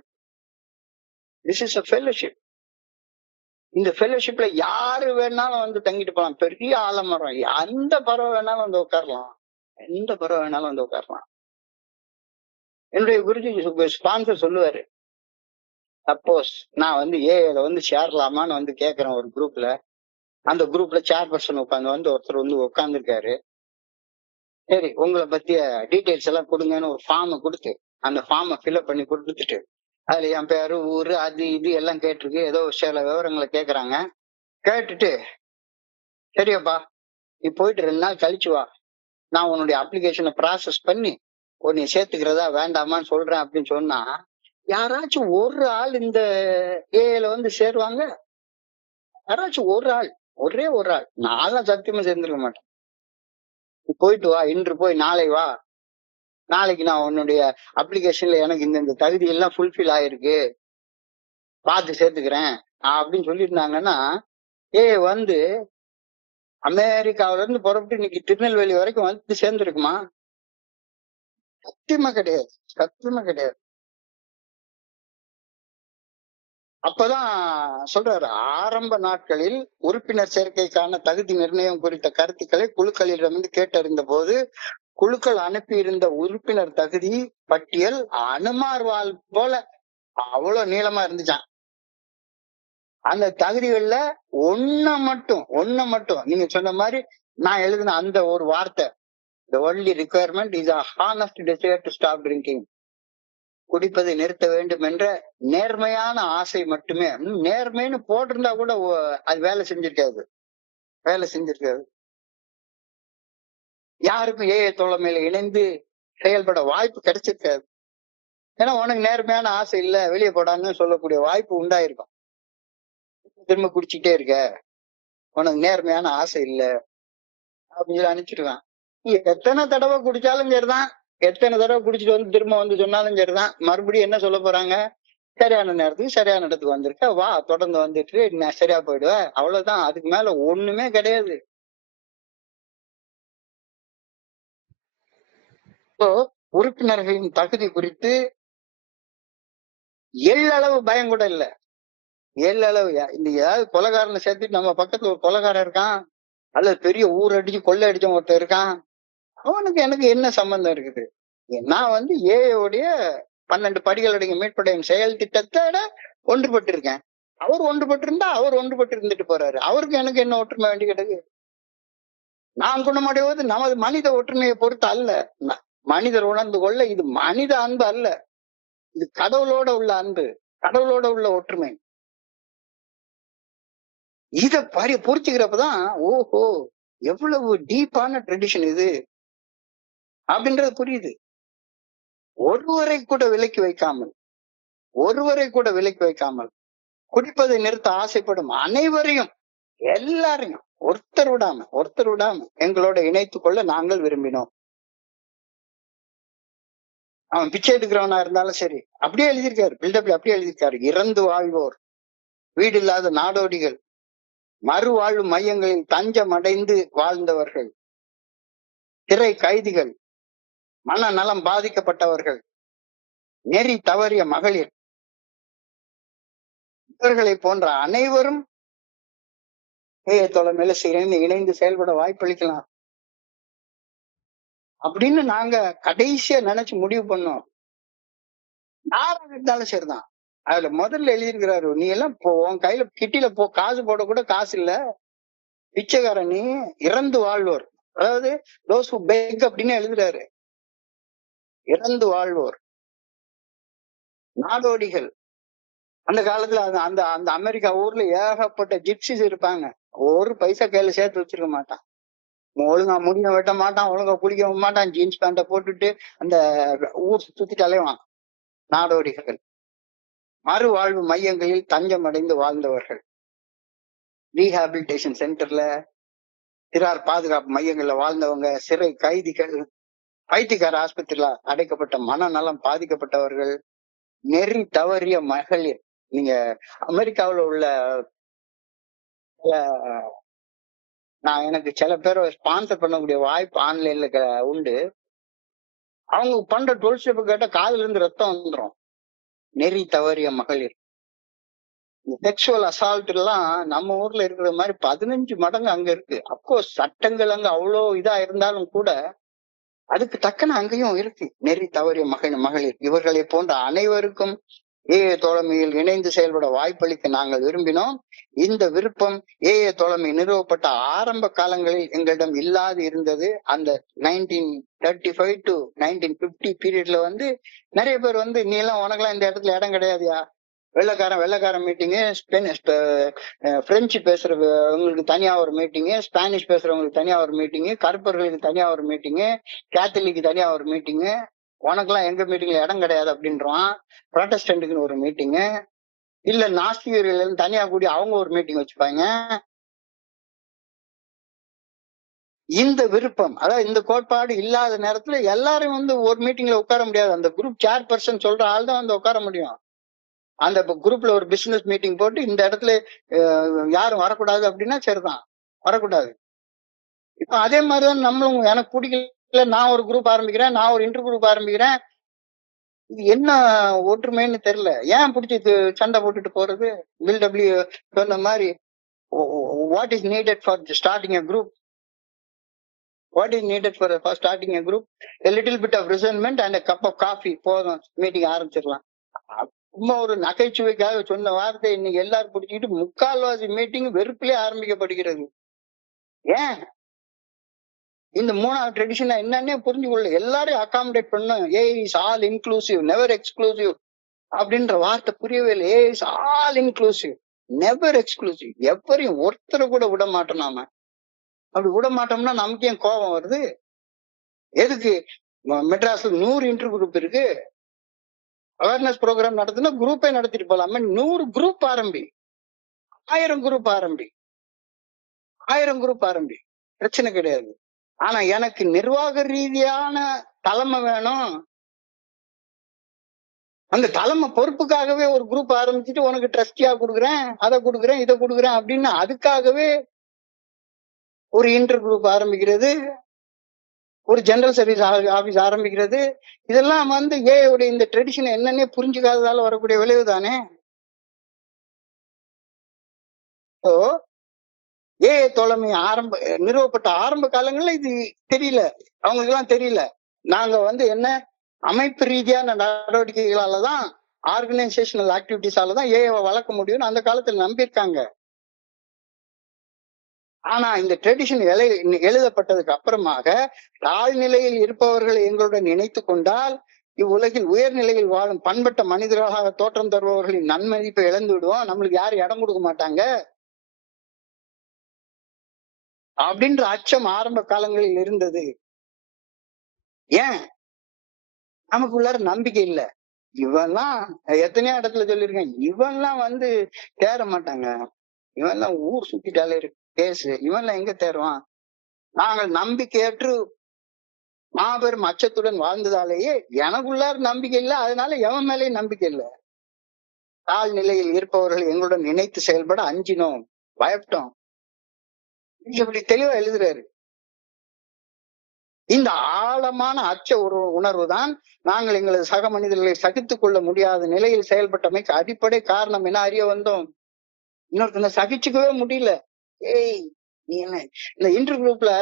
This is a fellowship. இந்த ஃபெலோஷிப்ல யாரு வேணாலும் வந்து தங்கிட்டு போலாம். பெரிய ஆலமரம், எந்த பறவை வேணாலும் வந்து உட்காரலாம், எந்த பறவை வேணாலும் வந்து உட்காரலாம். என்னுடைய குருஜி ஸ்பான்சர் சொல்லுவாரு, சப்போஸ் நான் வந்து ஏஐல வந்து சேரலாமான்னு வந்து கேக்குறேன் ஒரு குரூப்ல. அந்த குரூப்ல சேர்பர்சன் உட்காந்து வந்து ஒருத்தர் வந்து உட்கார்ந்துருக்காரு. சரி, உங்களை பத்திய டீடைல்ஸ் எல்லாம் கொடுங்கன்னு ஒரு ஃபார்மை கொடுத்து அந்த ஃபார்மை ஃபில்அப் பண்ணி கொடுத்துட்டு அதுல என் பேரு, ஊரு, அது இது எல்லாம் கேட்டிருக்கு. ஏதோ சில விவரங்களை கேக்குறாங்க. கேட்டுட்டு சரியப்பா நீ போயிட்டு 2 நாள் கழிச்சு வா, நான் உன்னுடைய அப்ளிகேஷனை ப்ராசஸ் பண்ணி உன்னை சேர்த்துக்கிறதா வேண்டாமான்னு சொல்றேன் அப்படின்னு சொன்னா, யாராச்சும் ஒரு ஆள் இந்த ஏஐல வந்து சேருவாங்க? யாராச்சும் ஒரு ஆள், ஒரே ஒரு ஆள். நான் சத்தியமா சேர்ந்திருக்க மாட்டேன். நீ போயிட்டு வா, இன்று போய் நாளை வா, நாளைக்கு நான் உன்னுடைய அப்ளிகேஷன்ல எனக்கு இந்த தகுதி எல்லாம் ஃபுல்ஃபில் ஆயிருக்கு, பார்த்து சேர்த்துக்கிறேன் அப்படின்னு சொல்லியிருந்தாங்கன்னா, வந்து அமெரிக்காவில இருந்து புறப்பட்டு இன்னைக்கு திருநெல்வேலி வரைக்கும் வந்து சேர்ந்திருக்குமா? சத்தியமா கிடையாது, சத்தியமா கிடையாது. அப்பதான் சொல்றாரு, ஆரம்ப நாட்களில் உறுப்பினர் சேர்க்கைக்கான தகுதி நிர்ணயம் குறித்த கருத்துக்களை குழுக்களிடமிருந்து கேட்டறிந்த போது குழுக்கள் அனுப்பி இருந்த உறுப்பினர் தகுதி பட்டியல் அனுமார்வால் போல அவ்வளவு நீளமா இருந்துச்சான். அந்த தகுதிகள்ல ஒன்ன மட்டும் நீங்க சொன்ன மாதிரி நான் எழுதின அந்த ஒரு வார்த்தை, the only requirement is a honest desire to stop drinking. குடிப்பதை நிறுத்த வேண்டும் என்ற நேர்மையான ஆசை மட்டுமே. நேர்மைன்னு போட்டிருந்தா கூட அது வேலை செஞ்சிருக்காது. யாருக்கும் ஏஏ தோழமையில இணைந்து செயல்பட வாய்ப்பு கிடைச்சிருக்காது. ஏன்னா உனக்கு நேர்மையான ஆசை இல்ல, வெளியே போடான்னு சொல்லக்கூடிய வாய்ப்பு உண்டாயிருக்கும். திரும்ப குடிச்சுக்கிட்டே இருக்க, உனக்கு நேர்மையான ஆசை இல்ல அப்படின்னு சொல்லி அனுப்பிச்சிருக்கான். எத்தனை தடவை குடிச்சாலும் சரிதான், எத்தனை தடவை குடிச்சிட்டு வந்து திரும்ப வந்து சொன்னாலும் சரிதான், மறுபடியும் என்ன சொல்ல போறாங்க? சரியான நேரத்துக்கு சரியான இடத்துக்கு வந்திருக்க, வா தொடர்ந்து வந்துட்டு சரியா போயிடுவ, அவ்வளவுதான். அதுக்கு மேல ஒண்ணுமே கிடையாது. உறுப்பினர்களின் தகுதி குறித்து எள்ளளவு பயம் கூட இல்ல. எள்ளளவு இந்த ஏதாவது கொலைகாரனை சேர்த்துட்டு நம்ம பக்கத்துல ஒரு கொலைகாரன் இருக்கான், அல்லது பெரிய ஊர் அடிச்சு கொள்ளை அடிச்ச ஒருத்தர் இருக்கான், அவனுக்கு எனக்கு என்ன சம்பந்தம் இருக்குது? நான் வந்து ஏஐடைய 12 படிகள் அடங்கிய மீட்படையும் செயல் திட்டத்தோட ஒன்றுபட்டு இருக்கேன். அவர் ஒன்றுபட்டு இருந்தா அவர் ஒன்றுபட்டு இருந்துட்டு போறாரு. அவருக்கு எனக்கு என்ன ஒற்றுமை வேண்டி கிடக்கு? நாம் குணமடைவது நமது மனித ஒற்றுமையை பொறுத்து அல்ல. மனிதர் உணர்ந்து கொள்ள இது மனித அன்பு அல்ல, இது கடவுளோட உள்ள அன்பு, கடவுளோட உள்ள ஒற்றுமை. இத புரிச்சுக்கிறப்பதான் ஓஹோ எவ்வளவு டீப்பான ட்ரெடிஷன் இது அப்படின்றது புரியுது. ஒருவரை கூட விலக்கி வைக்காமல் குடிப்பதை நிறுத்த ஆசைப்படும் அனைவரையும், எல்லாரையும் ஒருத்தர் விடாம எங்களோட இணைத்துக் கொள்ள நாங்கள் விரும்பினோம். அவன் பிச்சை எடுக்கிறவனா இருந்தாலும் சரி, அப்படியே எழுதியிருக்காரு, பில்டப்ல அப்படியே எழுதியிருக்காரு. இறந்து வாழ்வோர், வீடு இல்லாத நாடோடிகள், மறுவாழ்வு மையங்களில் தஞ்சம் அடைந்து வாழ்ந்தவர்கள், சிறை கைதிகள், மனநலம் பாதிக்கப்பட்டவர்கள், நெறி தவறிய மகளிர், இவர்களை போன்ற அனைவரும் தலைமையில சேர்ந்து இணைந்து செயல்பட வாய்ப்பளிக்கலாம் அப்படின்னு நாங்க கடைசியா நினைச்சு முடிவு பண்ணோம். யாராக இருந்தாலும் சரிதான். அதுல முதல்ல எழுதியிருக்கிறாரு, நீ எல்லாம் உன் கையில கிட்டில காசு போட கூட காசு இல்ல, பிச்சைக்காரன் நீ, இறந்து வாழ்வோர், அதாவது தோஸ் ஹூ பெக் அப்படின்னு எழுதுறாரு. இறந்து வாழ்வோர், நாடோடிகள். அந்த காலத்துல அந்த அந்த அமெரிக்கா ஊர்ல ஏகப்பட்ட ஜிப்சிஸ் இருப்பாங்க. ஒரு பைசா கையில சேர்த்து வச்சிருக்க மாட்டான். ஒழுங்கா முடிய வெட்ட மாட்டான், ஒழுங்கா குளிக்க மாட்டான், ஜீன்ஸ் பேண்ட போட்டுட்டு அந்த ஊர் சுத்திட்டு அலைவான். நாடோடிகள், மறுவாழ்வு மையங்களில் தஞ்சம் அடைந்து வாழ்ந்தவர்கள், ரீஹாபிலிட்டேஷன் சென்டர்ல, சிறார் பாதுகாப்பு மையங்கள்ல வாழ்ந்தவங்க, சிறை கைதிகள், பைத்தியக்கார ஆஸ்பத்திரியில அடைக்கப்பட்ட மனநலம் பாதிக்கப்பட்டவர்கள், நெறி தவறிய மகளிர். நீங்க அமெரிக்காவில் உள்ள நான் எனக்கு சில பேரை ஸ்பான்சர் பண்ணக்கூடிய வாய்ப்பு ஆன்லைன்ல உண்டு. அவங்க பண்ற 12 ஸ்டெப் கேட்டா காதுல இருந்து ரத்தம் வந்துடும். நெறி தவறிய மகளிர். செக்ஷுவல் அசால்ட் எல்லாம் நம்ம ஊர்ல இருக்கிற மாதிரி 15 மடங்கு அங்க இருக்கு. அப்கோர்ஸ் சட்டங்கள் அங்க அவ்வளவு இதா இருந்தாலும் கூட அதுக்கு தக்கன அங்கேயும் இருக்கு. நெறி தவறிய மகளிர் இவர்களை போன்ற அனைவருக்கும் தோழமையில் இணைந்து செயல்பட வாய்ப்பளிக்க நாங்கள் விரும்பினோம். இந்த விருப்பம் தோழமை நிறுவப்பட்ட ஆரம்ப காலங்களில் எங்களிடம் இல்லாது இருந்தது. அந்த 1935 to 1950 பீரியட்ல நிறைய பேர் நீ எல்லாம் உனக்கெல்லாம் இந்த இடத்துல இடம் கிடையாதுயா, வெள்ளக்காரன் மீட்டிங்கு, பிரெஞ்சு பேசுறவங்களுக்கு தனியா ஒரு மீட்டிங்கு, ஸ்பானிஷ் பேசுறவங்களுக்கு தனியா ஒரு மீட்டிங்கு, கருப்பர்களுக்கு தனியா ஒரு மீட்டிங்கு, கேத்தலிக்கு தனியா ஒரு மீட்டிங்கு, உனக்கெல்லாம் எங்க மீட்டிங்ல இடம் கிடையாது அப்படின்றான். புரோட்டஸ்டன்ட்டுக்குன்னு ஒரு மீட்டிங்கு, இல்ல நாஸ்திகர்கள் தனியா கூடி அவங்க ஒரு மீட்டிங் வச்சுப்பாங்க. இந்த விருப்பம், அதாவது இந்த கோட்பாடு இல்லாத நேரத்துல எல்லாரும் ஒரு மீட்டிங்ல உட்கார முடியாது. அந்த குரூப் சேர் பர்சன் சொல்ற ஆள் தான் உட்கார முடியும். அந்த குரூப்ல ஒரு பிசினஸ் மீட்டிங் போட்டு இந்த இடத்துல யாரும் வரக்கூடாது அப்படின்னா சரிதான், வரக்கூடாது. இப்ப அதே மாதிரிதான் நம்மளும், எனக்கு பிடிக்கல, நான் ஒரு குரூப் ஆரம்பிக்கிறேன், நான் ஒரு இன்டர் குரூப் ஆரம்பிக்கிறேன், இது என்ன ஒற்றுமைன்னு தெரியல, ஏன் பிடிச்சி சண்டை போட்டுட்டு போறது? பில் டபிள்யூ சொன்ன மாதிரி, what is needed for starting a group? What is needed for starting a group? A little bit of resentment and a cup of coffee, போதும், மீட்டிங் ஆரம்பிச்சிடலாம். சும்மா ஒரு நகைச்சுவைக்காக சொன்ன வார்த்தை இன்னைக்கு எல்லாரும் பிடிச்சிக்கிட்டு முக்கால்வாசி மீட்டிங் வெறுப்பிலே ஆரம்பிக்கப்படுகிறது. ஏன்? இந்த 3வது ட்ரெடிஷன் என்னன்னே புரிஞ்சு கொள்ள, எல்லாரையும் அகாமடேட் பண்ணும். Is all inclusive, never exclusive அப்படின்ற வார்த்தை புரியவே இல்லை. Is all inclusive, never exclusive. எவரையும் ஒருத்தரை கூட விட மாட்டோம். நாம அப்படி விட மாட்டோம்னா நமக்கு ஏன் கோபம் வருது? எதுக்கு மெட்ராஸ்ல 100 இன்டர் குரூப் இருக்கு, அவேர்னஸ் ப்ரோக்ராம் நடத்தினா குரூப்பே நடத்திட்டு போலாமே. 100 குரூப் ஆரம்பி, 1000 குரூப் ஆரம்பி, 1000 குரூப் ஆரம்பி, பிரச்சனை கிடையாது. ஆனா எனக்கு நிர்வாக ரீதியான தலைமை வேணும். அந்த தலைமை பொறுப்புக்காகவே ஒரு குரூப் ஆரம்பிச்சுட்டு உனக்கு ட்ரஸ்டியா கொடுக்குறேன், அதை கொடுக்குறேன், இதை கொடுக்குறேன் அப்படின்னு அதுக்காகவே ஒரு இன்டர் குரூப் ஆரம்பிக்கிறது, ஒரு ஜெனரல் சர்வீஸ் ஆபீஸ் ஆரம்பிக்கிறது, இதெல்லாம் உடைய இந்த ட்ரெடிஷன் என்னன்னே புரிஞ்சுக்காததால வரக்கூடிய விளைவு தானே. தோழமை நிறுவப்பட்ட ஆரம்ப காலங்கள்ல இது தெரியல, அவங்களுக்கு எல்லாம் தெரியல. நாங்க என்ன அமைப்பு ரீதியான நடவடிக்கைகளாலதான், ஆர்கனைசேஷனல் ஆக்டிவிட்டிஸாலதான் வளர்க்க முடியும்னு அந்த காலத்துல நம்பியிருக்காங்க. ஆனா இந்த ட்ரெடிஷன் எழுதப்பட்டதுக்கு அப்புறமாக தாழ்நிலையில் இருப்பவர்களை எங்களுடன் இணைத்து கொண்டால் இவ்வுலகில் உயர்நிலையில் வாழும் பண்பட்ட மனிதர்களாக தோற்றம் தருபவர்களின் நன்மதிப்பை இழந்து விடுவோம், நம்மளுக்கு யாரும் இடம் கொடுக்க மாட்டாங்க அப்படின்ற அச்சம் ஆரம்ப காலங்களில் இருந்தது. ஏன்? நமக்குள்ளார நம்பிக்கை இல்ல. இவன்லாம் எத்தனையோ இடத்துல சொல்லியிருக்கேன், இவன்லாம் தேர மாட்டாங்க, இவன்லாம் ஊர் சுத்திட்டாலே இருக்கு கேசு, இவன்லாம் எங்க தேருவான்? நாங்கள் நம்பிக்கையற்று மாபெரும் அச்சத்துடன் வாழ்ந்ததாலேயே எனக்குள்ளார நம்பிக்கை இல்லை, அதனால எவன் மேலேயும் நம்பிக்கை இல்லை. தாழ் நிலையில் இருப்பவர்கள் எங்களுடன் இணைத்து செயல்பட அஞ்சினோம், பயப்பட்டோம். இப்படி தெளிவா எழுதுறாரு. இந்த ஆழமான அச்ச உணர்வு தான் நாங்கள் எங்களது சக மனிதர்களை சகித்துக் கொள்ள முடியாத நிலையில் செயல்பட்டமைக்கு அடிப்படை காரணம் என அறிய வந்தோம். இன்னொருத்தனை சகிச்சுக்கவே முடியல. ஏய் நீ என்ன இந்த இன்டர் குரூப்ல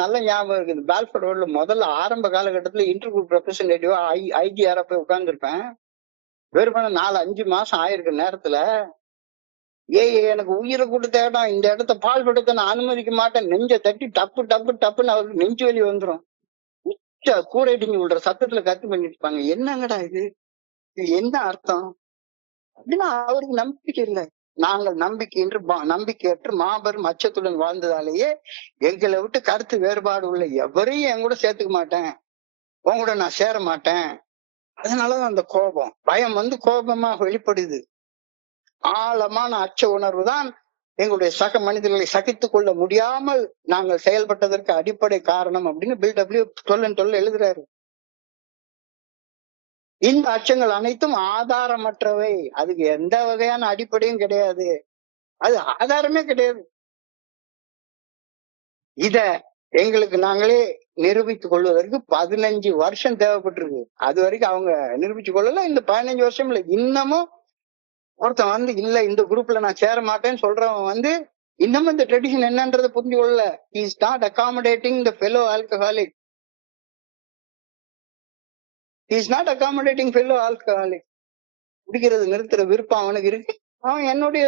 நல்ல ஞாபகம் இருக்குது. பால்ஃபோர்ட் ரோட்ல முதல்ல ஆரம்ப காலகட்டத்துல இன்டர் குரூப் ரெப்ரஸன்டேட்டிவா ஐஜிஆரா போய் உட்கார்ந்துருப்பேன். வெறுமனே 4-5 மாசம் ஆயிருக்க நேரத்துல எனக்கு உயிரை கொடுத்த இந்த இடத்த பால்படுத்த நான் அனுமதிக்க மாட்டேன், நெஞ்ச தட்டி டப்பு டப்பு டப்புன்னு அவருக்கு நெஞ்சு வலி வந்துரும். கூரைட்டிங்க விடுற சத்தத்துல கத்து பண்ணிட்டு இருப்பாங்க. என்னங்கடா இது என்ன அர்த்தம் அப்படின்னா அவருக்கு நம்பிக்கை இல்லை. நாங்கள் நம்பிக்கையற்று மாபெரும் அச்சத்துடன் வாழ்ந்ததாலேயே எங்களை விட்டு கருத்து வேறுபாடு உள்ள எவரையும் என் கூட சேர்த்துக்க மாட்டேன், உன் கூட நான் சேர மாட்டேன். அதனாலதான் அந்த கோபம் பயம் கோபமாக வெளிப்படுது. ஆழமான அச்ச உணர்வு தான் எங்களுடைய சக மனிதர்களை சகித்துக் கொள்ள முடியாமல் நாங்கள் செயல்பட்டதற்கு அடிப்படை காரணம் அப்படின்னு பில்டபிள்யூ 12 எழுதுறாரு. இந்த அச்சங்கள் அனைத்தும் ஆதாரமற்றவை. அதுக்கு எந்த வகையான அடிப்படையும் கிடையாது. அது ஆதாரமே கிடையாது. இத எங்களுக்கு நாங்களே நிரூபித்துக் கொள்வதற்கு 15 வருஷம் தேவைப்பட்டிருக்கு. அது வரைக்கும் அவங்க நிரூபிச்சு கொள்ளல. இந்த 15 வருஷம் இல்ல, இன்னமும் ஒருத்தன் இல்ல இந்த குரூப்ல நான் சேர மாட்டேன்னு சொல்றவன் இன்னமும் இந்த ட்ரெடிஷன் என்னன்றதை புரிஞ்சு கொள்ளல. He is not accommodating the fellow alcoholic. He is not accommodating fellow alcoholic. குடிக்கிறது நிறுத்துற விருப்பம் அவனுக்கு இருக்கு. அவன் என்னுடைய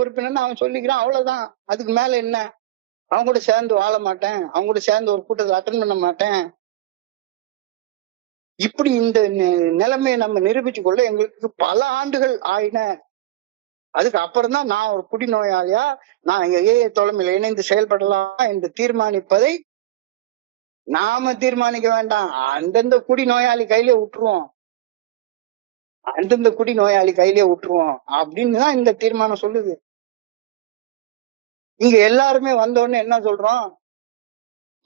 உறுப்பினர் அவன் சொல்லிக்கிறான், அவ்வளவுதான். அதுக்கு மேல என்ன? அவங்க கூட சேர்ந்து வாழ மாட்டேன், அவங்க கூட சேர்ந்து ஒரு கூட்டத்தில் அட்டன் பண்ண மாட்டேன். இப்படி இந்த நிலைமையை நம்ம நிரூபிச்சு கொள்ள எங்களுக்கு பல ஆண்டுகள் ஆயின. அதுக்கு அப்புறம் தான் நான் ஒரு குடிநோயாளியா நான் எங்க ஏஏ தலைமையில இணைந்து செயல்படலாம் என்று தீர்மானிப்பதை நாம தீர்மானிக்க வேண்டாம், அந்தந்த குடிநோயாளி கையிலே விட்டுருவோம், அந்தந்த குடிநோயாளி கையிலே விட்டுருவோம் அப்படின்னு தான் இந்த தீர்மானம் சொல்லுது. இங்க எல்லாருமே வந்தோடனே என்ன சொல்றோம்?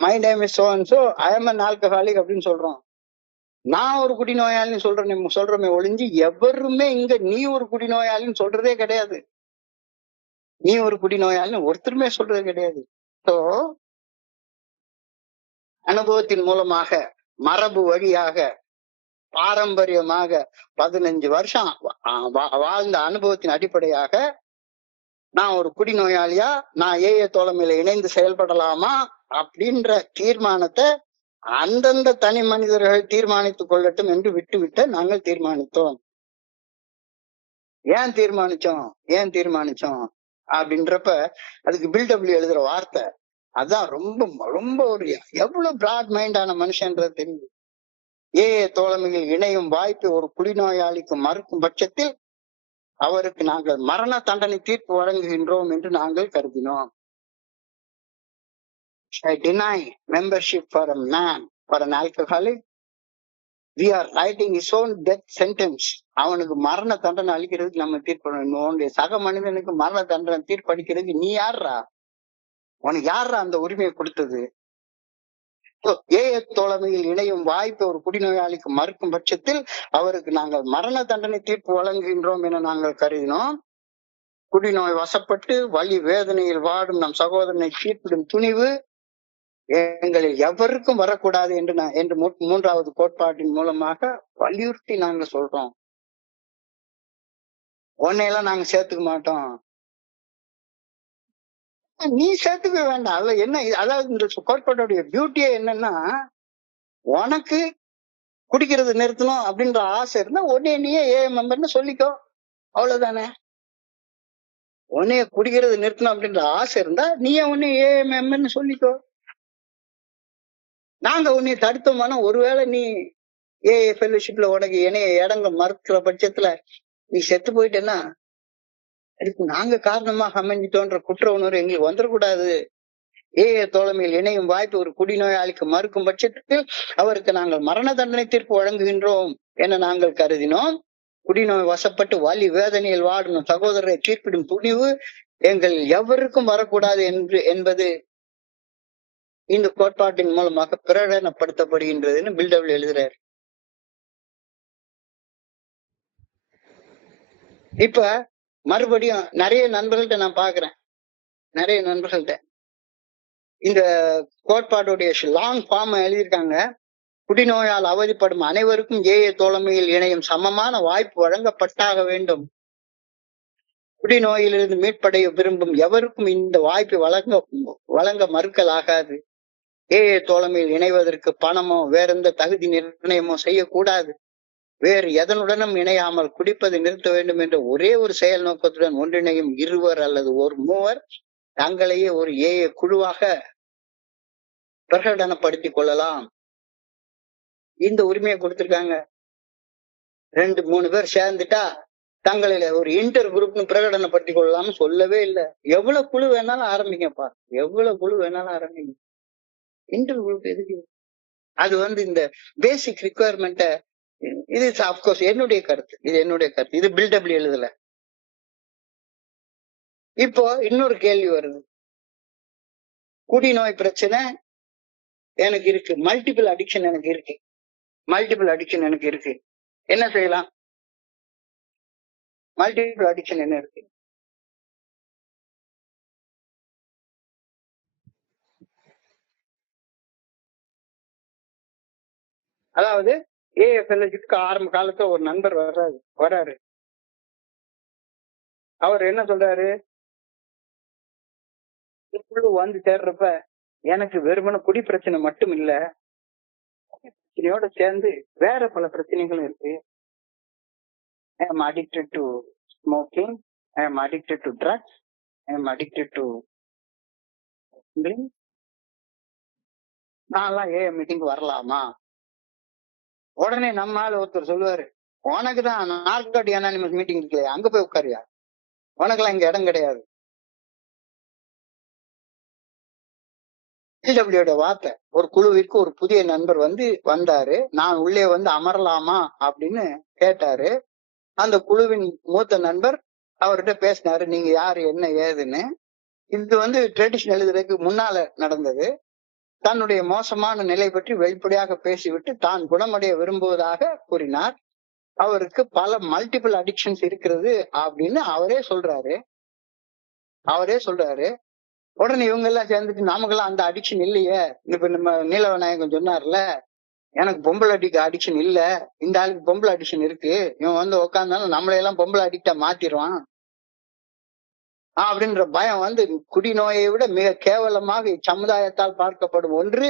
My name is so and so, I am an alcoholic அப்படின்னு சொல்றோம். நான் ஒரு குடிநோயாளின்னு சொல்றோமே ஒழிஞ்சு எவருமே இங்க நீ ஒரு குடிநோயாளின்னு சொல்றதே கிடையாது. நீ ஒரு குடிநோயாளின்னு ஒருத்தருமே சொல்றது கிடையாது. ஸோ அனுபவத்தின் மூலமாக, மரபு வழியாக, பாரம்பரியமாக 15 வருஷம் வாழ்ந்த அனுபவத்தின் அடிப்படையாக நான் ஒரு குடிநோயாளியா நான் ஏஏ தோழமையில இணைந்து செயல்படலாமா அப்படின்ற தீர்மானத்தை அந்தந்த தனி மனிதர்கள் தீர்மானித்துக் கொள்ளட்டும் என்று விட்டுவிட்ட நாங்கள் தீர்மானித்தோம். ஏன் தீர்மானிச்சோம் அப்படின்றப்ப அதுக்கு பில்டபிள்யூ எழுதுற வார்த்தை அதான் ரொம்ப ரொம்ப ஒரு எவ்வளவு பிராட் மைண்டான மனுஷன்றது தெரியுது. ஏஏ தோழமையில் இணையும் வாய்ப்பு ஒரு குடிநோயாளிக்கு மறுக்கும் பட்சத்தில் அவருக்கு நாங்கள் மரண தண்டனை தீர்ப்பு வழங்குகின்றோம் என்று நாங்கள் கருதினோம். I deny membership for a man, for an alcoholic. We are writing his own death sentence. அவனுக்கு மரண தண்டனை அளிக்கிறதுக்கு நம்ம தீர்ப்பு, சக மனிதனுக்கு மரண தண்டனை தீர்ப்பு அளிக்கிறதுக்கு நீ யார்ரா? உனக்கு யார்ரா அந்த உரிமையை கொடுத்தது? ஏஏ தோழமையில் இணையும் வாய்ப்பு ஒரு குடிநோயாளிக்கு மறுக்கும் பட்சத்தில் அவருக்கு நாங்கள் மரண தண்டனை தீர்ப்பு வழங்குகின்றோம் என நாங்கள் கருதினோம். குடிநோய் வசப்பட்டு வலி வேதனையில் வாடும் நம் சகோதரனை தீர்ப்பிடும் துணிவு எங்களில் எவருக்கும் வரக்கூடாது என்று மூன்றாவது கோட்பாட்டின் மூலமாக வலியுறுத்தி நாங்க சொல்றோம். உன்னையெல்லாம் நாங்க சேர்த்துக்க மாட்டோம், நீ சேர்த்துக்க வேண்டாம். அதுல என்ன, அதாவது இந்த கோட்பாட்டுடைய பியூட்டியே என்னன்னா, உனக்கு குடிக்கிறது நிறுத்தணும் அப்படின்ற ஆசை இருந்தா உடனே நீயே ஏ மெம்பர்னு சொல்லிக்கோ, அவ்வளவுதானே. உன்னைய குடிக்கிறது நிறுத்தணும் அப்படின்ற ஆசை இருந்தா நீயே உன்னை ஏ மெம்பர்னு சொல்லிக்கோ. நாங்க உன்னை தடுத்தோம்னா, ஒருவேளை நீ ஏ ஃபெல்லோஷிப்ல உனக்கு இணைய இடங்க மறுக்கிற பட்சத்துல நீ செத்து போயிட்டேன்னா அதுக்கு நாங்க காரணமாக அமைஞ்சிட்டோன்ற குற்ற உணர்வு எங்களுக்கு வந்துடக்கூடாது. ஏஏ தோழமையில் இணையும் வாய்ப்பு ஒரு குடிநோயாளிக்கு மறுக்கும் பட்சத்தில் அவருக்கு நாங்கள் மரண தண்டனை தீர்ப்பு வழங்குகின்றோம் என நாங்கள் கருதினோம். குடிநோய் வசப்பட்டு வலி வேதனையில் வாடும் சகோதரரை தீர்ப்பிடும் துணிவு எங்கள் எவருக்கும் வரக்கூடாது என்பது இந்த கோட்பாட்டின் மூலமாக பிரகடனப்படுத்தப்படுகின்றதுன்னு பில்டபிள் எழுதுறாரு. இப்ப மறுபடியும் நிறைய நண்பர்கள்ட்ட நான் பாக்குறேன், நிறைய நண்பர்கள்ட்ட இந்த கோட்பாட்டுடைய லாங் ஃபார்ம் எழுதியிருக்காங்க. குடிநோயால் அவதிப்படும் அனைவருக்கும் ஏஏ தோழமையில் இணையும் சமமான வாய்ப்பு வழங்கப்பட்டாக வேண்டும். குடிநோயிலிருந்து மீட்படைய விரும்பும் எவருக்கும் இந்த வாய்ப்பை வழங்க மறுக்கலாகாது. ஏஏ தோழமையில் இணைவதற்கு பணமோ வேறெந்த தகுதி நிர்ணயமோ செய்யக்கூடாது. வேறு எதனுடனும் இணையாமல் குடிப்பதை நிறுத்த வேண்டும் என்ற ஒரே ஒரு செயல் நோக்கத்துடன் ஒன்றிணையும் இருவர் அல்லது ஒரு மூவர் தங்களையே ஒரு ஏஏ குழுவாக பிரகடனப்படுத்திக் கொள்ளலாம். இந்த உரிமையை கொடுத்திருக்காங்க. 2-3 பேர் சேர்ந்துட்டா தங்களில ஒரு இன்டர் குரூப்னு பிரகடனப்படுத்திக் கொள்ளலாம்னு சொல்லவே இல்லை. எவ்வளவு குழு வேணாலும் ஆரம்பிங்கப்பா, எவ்வளவு குழு வேணாலும் ஆரம்பிங்க. இன்டர் குரூப் எதுக்கு? அது இந்த பேசிக் ரிக்குவயர்மெண்ட்ட, இது அப்கோர்ஸ் என்னுடைய கருத்து, இது பில்டபிள்யூ எழுதல. இப்போ இன்னொரு கேள்வி வருது. குடிநோய் பிரச்சனை எனக்கு இருக்கு, மல்டிபிள் அடிக்ஷன் எனக்கு இருக்கு, என்ன செய்யலாம்? மல்டிபிள் அடிக்ஷன் என்ன இருக்கு? அதாவது ஏஎஃப்எல்ஹெச்க்கு ஆரம்ப காலத்துல ஒரு நண்பர் வராரு. அவர் என்ன சொல்றாரு? வந்து சேர்றப்ப எனக்கு வெறுமன குடி பிரச்சனை மட்டும் இல்ல, பிரச்சனையோட சேர்ந்து வேற பல பிரச்சனைகளும் இருக்கு. I am addicted to smoking, I am addicted to drugs, I am addicted to drink. நான்லாம் ஏ மீட்டிங் வரலாமா? உடனே நம்மால ஒருத்தர் சொல்லுவாரு, உனக்குதான் நார்கோட்டிக் அனானிமஸ் மீட்டிங் இருக்குல்ல, அங்க போய் உட்காரியா, உனக்கெல்லாம் இங்க இடம் கிடையாது. பிடபிள்யூட வார்த்தை. ஒரு குழுவிற்கு ஒரு புதிய நண்பர் வந்தாரு. நான் உள்ளே அமரலாமா அப்படின்னு கேட்டாரு. அந்த குழுவின் மூத்த நண்பர் அவர்கிட்ட பேசினாரு, நீங்க யாரு, என்ன ஏதுன்னு. இது ட்ரெடிஷன் எழுதுறதுக்கு முன்னால நடந்தது. தன்னுடைய மோசமான நிலை பற்றி வெளிப்படையாக பேசிவிட்டு தான் குணமடைய விரும்புவதாக கூறினார். அவருக்கு பல மல்டிபிள் அடிக்ஷன்ஸ் இருக்கிறது அப்படின்னு அவரே சொல்றாரு. உடனே இவங்க எல்லாம் சேர்ந்துட்டு நமக்கெல்லாம் அந்த அடிக்ஷன் இல்லையே, இப்ப நம்ம நீலவநாயகம் சொன்னார்ல, எனக்கு பொம்பளை அடிக்ஷன் இல்ல, இந்த ஆளுக்கு பொம்பளை அடிக்ஷன் இருக்கு, இவன் உட்கார்ந்தாலும் நம்மளையெல்லாம் பொம்பளை அடிக்டா மாத்திடுவான் அப்படின்ற பயம் குடிநோயை விட மிக கேவலமாக இச்சமுதாயத்தால் பார்க்கப்படும் ஒன்று.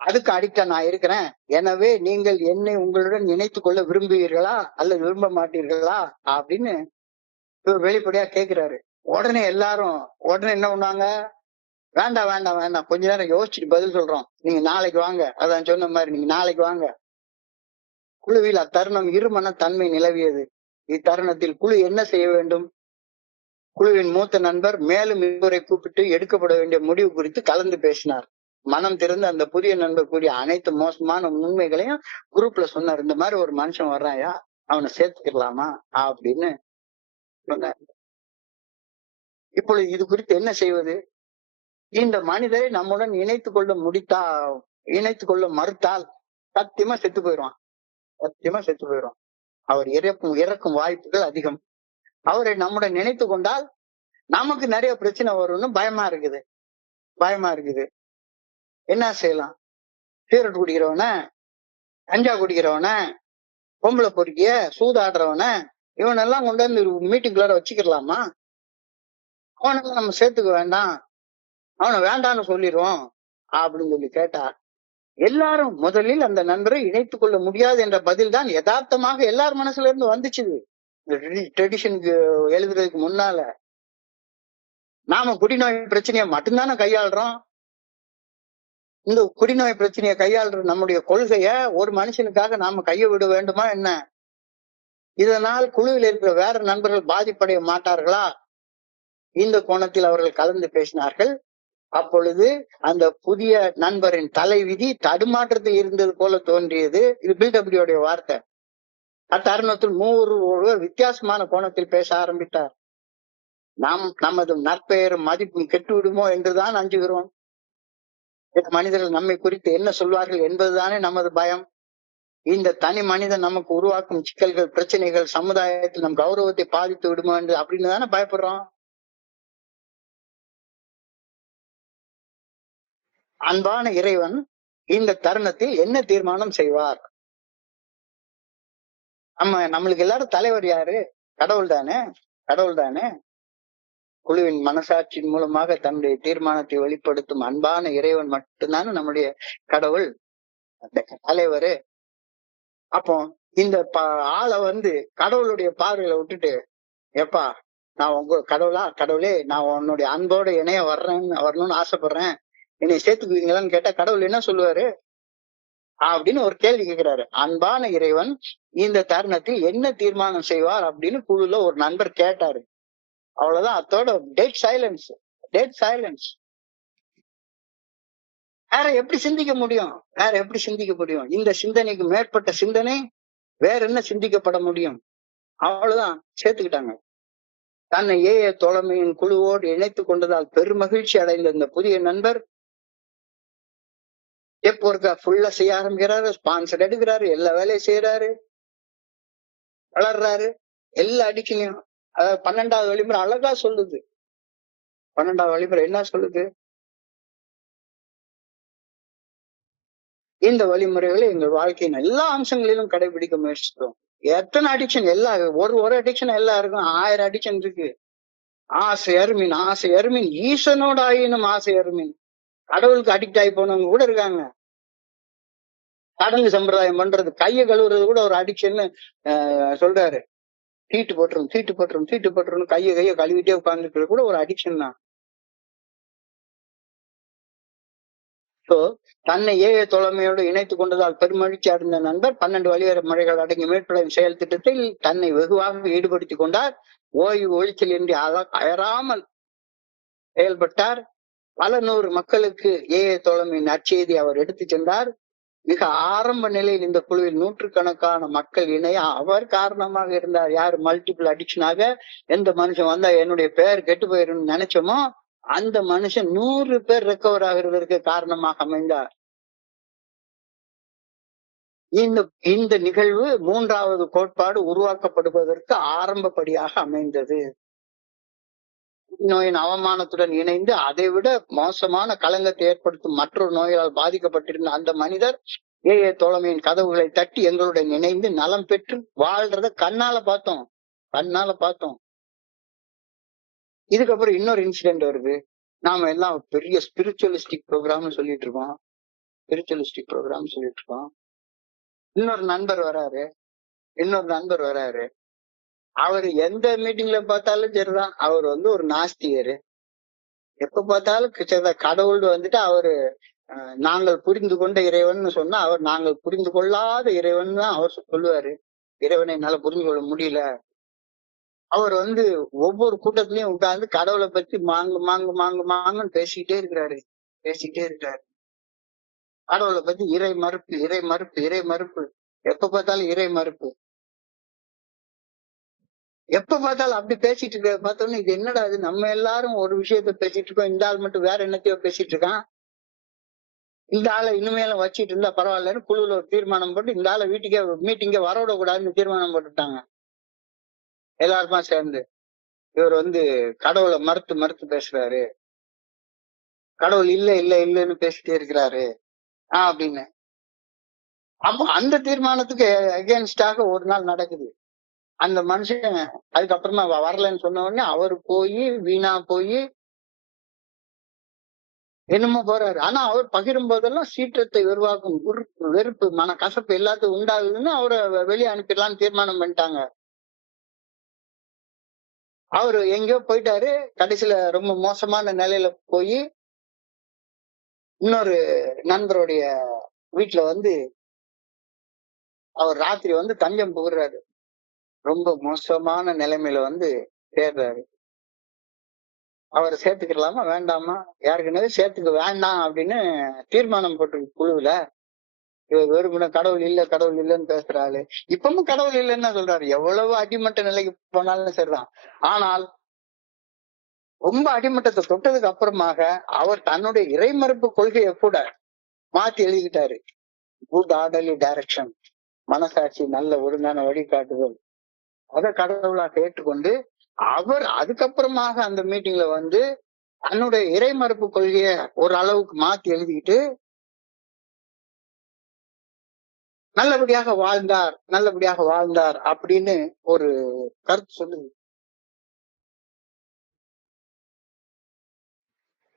அதுக்கு அடிக்டா நான் இருக்கிறேன், எனவே நீங்கள் என்னை உங்களுடன் இணைத்துக் கொள்ள விரும்புவீர்களா அல்லது விரும்ப மாட்டீர்களா அப்படின்னு வெளிப்படையா கேட்கிறாரு. உடனே எல்லாரும் என்ன பண்ணாங்க, வேண்டாம் வேண்டாம் வேண்டாம், கொஞ்ச நேரம் யோசிச்சுட்டு பதில் சொல்றோம், நீங்க நாளைக்கு வாங்க. அதான் சொன்ன மாதிரி நீங்க நாளைக்கு வாங்க. குழுவில் அத்தருணம் இருமன தன்மை நிலவியது. இத்தருணத்தில் குழு என்ன செய்ய வேண்டும்? குழுவின் மூத்த நண்பர் மேலும் இருவரை கூப்பிட்டு எடுக்கப்பட வேண்டிய முடிவு குறித்து கலந்து பேசினார். மனம் திறந்து அந்த புதிய நண்பர் கூறிய அனைத்து மோசமான உண்மைகளையும் குரூப்ல சொன்னார். இந்த மாதிரி ஒரு மனுஷன் வர்றாயா, அவனை சேர்த்துக்கலாமா அப்படின்னு சொன்னார். இப்பொழுது இது குறித்து என்ன செய்வது? இந்த மனிதரை நம்முடன் இணைத்துக் கொள்ள மறுத்தால் சத்தியமா செத்து போயிடுவான். அவர் இறக்கும் வாய்ப்புகள் அதிகம். அவரை நம்முடன் நினைத்து கொண்டால் நமக்கு நிறைய பிரச்சனை வரும்னு பயமா இருக்குது. என்ன செய்யலாம்? சீரட் குடிக்கிறவன, கஞ்சா குடிக்கிறவன, பொம்பளை பொறுக்கிய, சூதாடுறவன, இவனெல்லாம் கொண்டு வந்து மீட்டிங்குள்ளார வச்சுக்கலாமா? அவனெல்லாம் நம்ம சேர்த்துக்க வேண்டாம், அவனை வேண்டான்னு சொல்லிடுவோம் அப்படின்னு சொல்லி கேட்டா, எல்லாரும் முதலில் அந்த நண்பரை இணைத்துக் கொள்ள முடியாது என்ற பதில் தான் யதார்த்தமாக எல்லார் மனசுல இருந்து வந்துச்சு. ட்ரெடிஷனுக்கு எழுதுறதுக்கு முன்னால நாம குடிநோய் பிரச்சனையை மட்டும்தானே கையாளுறோம். இந்த குடிநோய் பிரச்சனையை கையாளுற நம்முடைய கொள்கைய ஒரு மனுஷனுக்காக நாம கைய விட வேண்டுமா என்ன? இதனால் குழுவில் இருக்கிற வேற நண்பர்கள் பாதிப்படைய மாட்டார்களா? இந்த கோணத்தில் அவர்கள் கலந்து பேசினார்கள். அப்பொழுது அந்த புதிய நண்பரின் தலைவிதி தடுமாற்றத்தில் இருந்தது போல தோன்றியது. இது பிடபிள்யூடைய வார்த்தை. அத்தருணத்தில் ஒருவர் வித்தியாசமான கோணத்தில் பேச ஆரம்பித்தார். நமது நற்பெயரும் மதிப்பும் கெட்டு விடுமோ என்றுதான் அஞ்சுகிறோம். மனிதர்கள் நம்மை குறித்து என்ன சொல்வார்கள் என்பதுதானே நமது பயம். இந்த தனி மனிதன் நமக்கு உருவாக்கும் சிக்கல்கள், பிரச்சனைகள் சமுதாயத்தில் நம் கௌரவத்தை பாதித்து விடுமோ என்று அப்படின்னு தானே பயப்படுறோம். அன்பான இறைவன் இந்த தருணத்தில் என்ன தீர்மானம் செய்வார்? நம்மளுக்கு எல்லாரும் தலைவர் யாரு? கடவுள் தானே. கடவுள் தானே. குழுவின் மனசாட்சியின் மூலமாக தன்னுடைய தீர்மானத்தை வெளிப்படுத்தும் அன்பான இறைவன் மட்டும்தானே நம்முடைய கடவுள், அந்த தலைவரு. அப்போ இந்த ஆளை கடவுளுடைய பார்வையில விட்டுட்டு, எப்பா நான் உங்க கடவுளே நான் உன்னுடைய அன்போட இணைய வரணும்னு ஆசைப்படுறேன், என்னை சேர்த்துக்குவீங்களான்னு கேட்டா கடவுள் என்ன சொல்லுவாரு அப்படின்னு ஒரு கேள்வி கேட்கிறாரு. அன்பான இறைவன் இந்த தருணத்தில் என்ன தீர்மானம் செய்வார் அப்படின்னு குழுல ஒரு நண்பர் கேட்டாரு. அவ்வளவுதான், அதோட டெட் சைலன்ஸ். Dead silence. வேற எப்படி சிந்திக்க முடியும்? வேற எப்படி சிந்திக்க முடியும்? இந்த சிந்தனைக்கு மேற்பட்ட சிந்தனை வேற என்ன சிந்திக்கப்பட முடியும்? அவ்வளவுதான், சேர்த்துக்கிட்டாங்க. தன்னை தோழமையின் குழுவோடு இணைத்துக் கொண்டதால் பெருமகிழ்ச்சி அடைந்த இந்த புதிய நண்பர் எப்போ இருக்கா ஃபுல்லா செய்ய ஆரம்பிக்கிறாரு, ஸ்பான்சர் எடுக்கிறாரு, எல்லா வேலையும் செய்யறாரு, வளர்றாரு. எல்லா அடிக்கலையும். அதாவது 12வது வழிமுறை அழகா சொல்லுது. 12வது வழிமுறை என்ன சொல்லுது? இந்த வழிமுறைகளை எங்கள் வாழ்க்கையின் எல்லா அம்சங்களிலும் கடைபிடிக்க முயற்சித்தோம். எத்தனை அடிக்ஷன், ஒரு அடிக்ஷன் எல்லாருக்கும் 1000 அடிக்ஷன் இருக்கு. ஆசை அருமின் ஈசனோட ஆயினும் ஆசை அருமின். கடவுளுக்கு அடிக்ட் ஆகி போனவங்க கூட இருக்காங்க. சடங்கு சம்பிரதாயம் பண்றது, கையை கழுவுறது கூட ஒரு அடிக்ஷன்னு சொல்றாரு. தீட்டு போட்டுரும் கையை கழுவிட்டே உட்கார்ந்துட்டு கூட ஒரு அடிக்ஷன் தான். சோ தன்னை தோழமையோடு இணைத்துக் கொண்டதால் பெருமகிழ்ச்சி அடைந்த நண்பர் 12 வழிமுறைகள் அடங்கிய மேற்படையும் செயல் திட்டத்தில் தன்னை வெகுவாக ஈடுபடுத்திக் கொண்டார். ஓய்வு ஒழிச்சல் என்று அயராமல் செயல்பட்டார். பல நூறு மக்களுக்கு தோழமையின் நற்செய்தி அவர் எடுத்துச் சென்றார். மிக ஆரம்ப நிலையில் இந்த குழுவில் நூற்றுக்கணக்கான மக்கள் இணைய அவர் காரணமாக இருந்தார். யார் மல்டிபிள் அடிக்ஷனாக எந்த மனுஷன் வந்தா என்னுடைய பெயர் கெட்டு போயிரும் நினைச்சோமோ அந்த மனுஷன் 100 பேர் ரெக்கவர் ஆகிறதற்கு காரணமாக அமைந்தார். இந்த நிகழ்வு 3வது கோட்பாடு உருவாக்கப்படுவதற்கு ஆரம்பப்படியாக அமைந்தது. நோயின் அவமானத்துடன் இணைந்து அதைவிட மோசமான களங்கத்தை ஏற்படுத்தும் மற்றொரு நோயால் பாதிக்கப்பட்டிருந்த அந்த மனிதர் தோழமையின் கதவுகளை தட்டி எங்களுடன் இணைந்து நலம் பெற்று வாழ்றத கண்ணால பார்த்தோம். இதுக்கப்புறம் இன்னொரு இன்சிடென்ட் வருது. நாம எல்லாம் பெரிய ஸ்பிரிச்சுவலிஸ்டிக் ப்ரோக்ராம் சொல்லிட்டு இருக்கோம். இன்னொரு நண்பர் வராரு. அவரு எந்த மீட்டிங்ல பார்த்தாலும் சரிதான், அவர் ஒரு நாஸ்திகரு. எப்ப பார்த்தாலும் கடவுள் அவரு நாங்கள் புரிந்து கொண்ட இறைவன் சொன்னா அவர் நாங்கள் புரிந்து கொள்ளாத இறைவன் தான் அவர் சொல்லுவாரு. இறைவனை என்னால புரிந்து கொள்ள முடியல. அவர் ஒவ்வொரு கூட்டத்திலயும் உட்கார்ந்து கடவுளை பத்தி மாங்குன்னு பேசிக்கிட்டே இருக்கிறாரு. கடவுளை பத்தி இறை மறுப்பு. எப்ப பார்த்தாலும் இறை மறுப்பு. எப்ப பார்த்தாலும் அப்படி பேசிட்டு இருக்க பார்த்தோன்னு இது என்னடா இது, நம்ம எல்லாரும் ஒரு விஷயத்த பேசிட்டு இருக்கோம், இந்த ஆள் மட்டும் வேற என்னத்தையோ பேசிட்டு இருக்கான். இந்த ஆளை இனிமேலும் வச்சிட்டு இருந்தா பரவாயில்லன்னு குழுல ஒரு தீர்மானம் போட்டு இந்த ஆளை மீட்டிங்கே வரவிட கூடாதுன்னு தீர்மானம் போட்டுட்டாங்க எல்லாருமா சேர்ந்து. இவர் கடவுளை மறுத்து பேசுறாரு, கடவுள் இல்லன்னு பேசிட்டே இருக்கிறாரு அப்படின்னு. அப்போ அந்த தீர்மானத்துக்கு அகேன்ஸ்டாக ஒரு நாள் நடக்குது. அந்த மனுஷன் அதுக்கப்புறமா வரலன்னு சொன்ன உடனே அவர் வீணா போய் என்னமோ போறாரு. ஆனா அவர் பகிரும் போதெல்லாம் சீற்றத்தை உருவாக்கும் வெறுப்பு மன கசப்பு எல்லாத்துக்கும் உண்டாகுதுன்னு அவரை வெளியே அனுப்பிடலாம்னு தீர்மானம் பண்ணிட்டாங்க. அவரு எங்கேயோ போயிட்டாரு. கடைசியில ரொம்ப மோசமான நிலையில போய் இன்னொரு நண்பருடைய வீட்டுல அவர் ராத்திரி தஞ்சம் புகுறாரு. ரொம்ப மோசமான நிலைமையில சேர்றாரு. அவரை சேர்த்துக்கலாமா வேண்டாமா? யாருக்குன்னது சேர்த்துக்க வேண்டாம் அப்படின்னு தீர்மானம் போட்டு குழுவுல. இவர் வெறுமன கடவுள் இல்லைன்னு பேசுறாரு. இப்பவும் கடவுள் இல்லைன்னு சொல்றாரு. எவ்வளவு அடிமட்ட நிலைக்கு போனாலும் சரிதான். ஆனால் ரொம்ப அடிமட்டத்தை தொட்டதுக்கு அப்புறமாக அவர் தன்னுடைய இறைமறுப்பு கொள்கையை கூட மாத்தி எழுதிக்கிட்டாரு. குட் ஆர்டர்லி டைரக்ஷன், மனசாட்சி நல்ல ஒழுங்கான வழிகாட்டுதல், அதை கடவுளாக ஏற்றுக்கொண்டு அவர் அதுக்கப்புறமாக அந்த மீட்டிங்ல தன்னுடைய இறைமறுப்பு கொள்கைய ஒரு அளவுக்கு மாத்தி எழுதிக்கிட்டு நல்லபடியாக வாழ்ந்தார் அப்படின்னு ஒரு கருத்து சொல்லுது.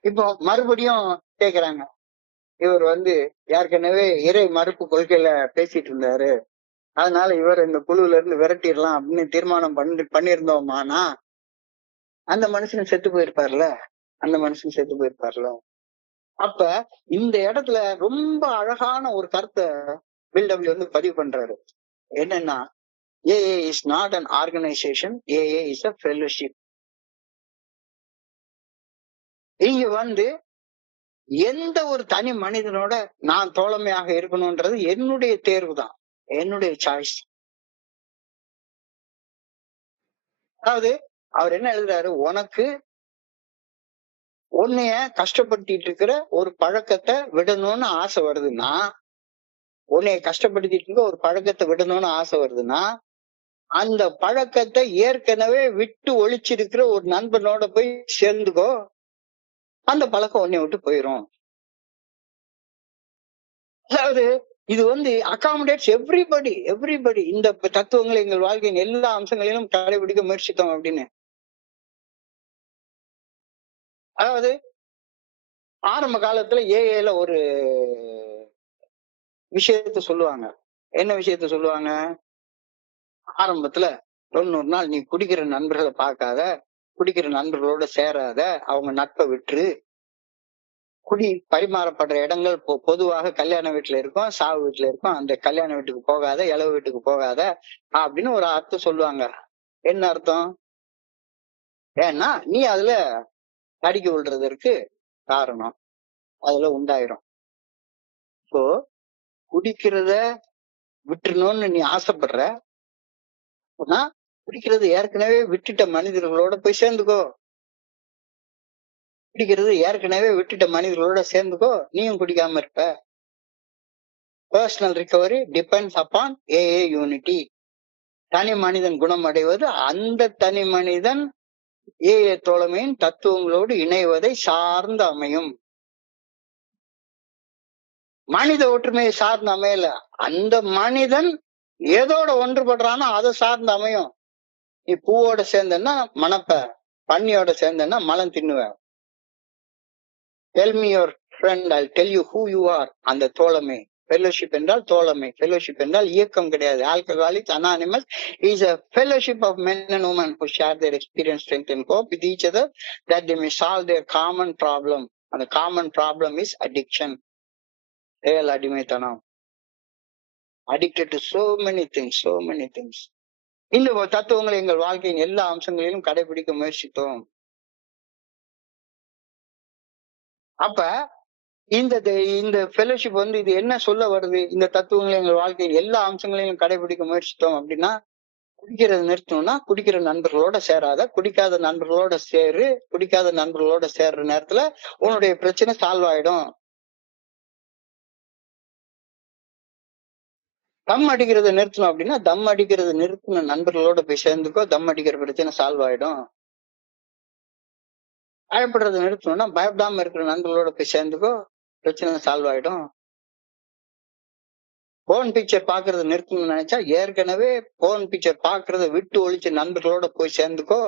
இப்போ மறுபடியும் கேக்குறாங்க, இவர் ஏற்கனவே இறை மறுப்பு கொள்கையில பேசிட்டு இருந்தாரு, அதனால இவர் இந்த குழுல இருந்து விரட்டிடலாம் அப்படின்னு தீர்மானம் பண்ணிருந்தோமானா அந்த மனுஷன் செத்து போயிருப்பார்ல. அப்ப இந்த இடத்துல ரொம்ப அழகான ஒரு கருத்தை பில்டபிள்யூ பதிவு பண்றாரு. என்னன்னா, AA is not an organization, AA is a fellowship. இங்க எந்த ஒரு தனி மனிதனோட நான் தோழமையாக இருக்கணும்ன்றது என்னுடைய தேர்வு தான், என்னுடைய சாய்ஸ். அதாவது அவர் என்ன எழுதுறாரு, உனக்கு உன்னைய கஷ்டப்படுத்திட்டு இருக்கிற ஒரு பழக்கத்தை விடணும்னு ஆசை வருதுன்னா, அந்த பழக்கத்தை ஏற்கனவே விட்டு ஒழிச்சிருக்கிற ஒரு நண்பனோட போய் சேர்ந்துக்கோ, அந்த பழக்கம் உன்னை விட்டு போயிரும். அதாவது இது அகாமடேட்ஸ் எவ்ரிபடி. இந்த தத்துவங்களை எங்கள் வாழ்க்கையின் எல்லா அம்சங்களிலும் கடைபிடிக்க முயற்சித்தோம் அப்படின்னு. அதாவது ஆரம்ப காலத்துல ஏஏல ஒரு விஷயத்த சொல்லுவாங்க. என்ன விஷயத்த சொல்லுவாங்க? ஆரம்பத்துல 90 நாள் நீ குடிக்கிற நண்பர்களை பார்க்காத, குடிக்கிற நண்பர்களோட சேராத, அவங்க நட்பை விட்டுரு, குடி பரிமாறப்படுற இடங்கள் பொதுவாக கல்யாண வீட்டுல இருக்கும், சாவு வீட்டுல இருக்கும், அந்த கல்யாண வீட்டுக்கு போகாத, இளவு வீட்டுக்கு போகாத அப்படின்னு ஒரு அர்த்தம் சொல்லுவாங்க. என்ன அர்த்தம்? ஏன்னா நீ அதுல தடிக்க விடுறதற்கு காரணம் அதுல உண்டாயிரும். இப்போ குடிக்கிறத விட்டுறணும்னு நீ ஆசைப்படுற, குடிக்கிறது ஏற்கனவே விட்டுட்ட மனிதர்களோட போய் சேர்ந்துக்கோ, நீயும் குடிக்காம இருப்ப. Personal recovery depends upon AA unity. தனி மனிதன் குணமடைவது அந்த தனி மனிதன் AA தோழமையின் தத்துவங்களோடு இணைவதை சார்ந்து அமையும். மனித ஒற்றுமையை சார்ந்து அமையல, அந்த மனிதன் ஏதோட ஒன்றுபடுறானோ அதை சார்ந்து அமையும். நீ பூவோட சேர்ந்தன்னா மணப்ப, பன்னியோட சேர்ந்தன்னா மலம் தின்னுவ. Tell me your friend, I'll tell you who you are. அந்த தோழமை. Fellowship என்றால் தோழமை, fellowship என்றால் இயக்கம் கிடையாது. Alcoholics Anonymous is a fellowship of men and women who share their experience, strength and cope with each other that they may solve their common problem. And the common problem is addiction. செயல் அடிமைத்தனம். Addicted to so many things. இந்த தத்துவங்களை எங்கள் வாழ்க்கையின் எல்லா அம்சங்களிலும் கடைபிடிக்க முயற்சித்தோம். அப்ப இந்த ஃபெலோஷிப் இது என்ன சொல்ல வருது? இந்த தத்துவங்களை எங்கள் வாழ்க்கையின் எல்லா அம்சங்களையும் கடைபிடிக்க முயற்சித்தோம் அப்படின்னா, குடிக்கிறத நிறுத்தணும்னா குடிக்கிற நண்பர்களோட சேராத, குடிக்காத நண்பர்களோட சேரு. குடிக்காத நண்பர்களோட சேர்ற நேரத்துல உன்னுடைய பிரச்சனை சால்வ் ஆயிடும். தம் அடிக்கிறத நிறுத்தணும் அப்படின்னா, தம் அடிக்கிறத நிறுத்தின நண்பர்களோட போய் சேர்ந்துக்கோ, தம் அடிக்கிற பிரச்சனை சால்வ் ஆயிடும். பயப்படுறதை நிறுத்தணும்னா பயப்படாம இருக்கிற நண்பர்களோட போய் சேர்ந்துக்கோ, பிரச்சனை சால்வ் ஆயிடும். போன் பிக்சர் பாக்குறத நிறுத்தணும்னு நினைச்சா ஏற்கனவே போன் பிக்சர் பாக்குறத விட்டு ஒழிச்ச நண்பர்களோட போய் சேர்ந்துக்கோ,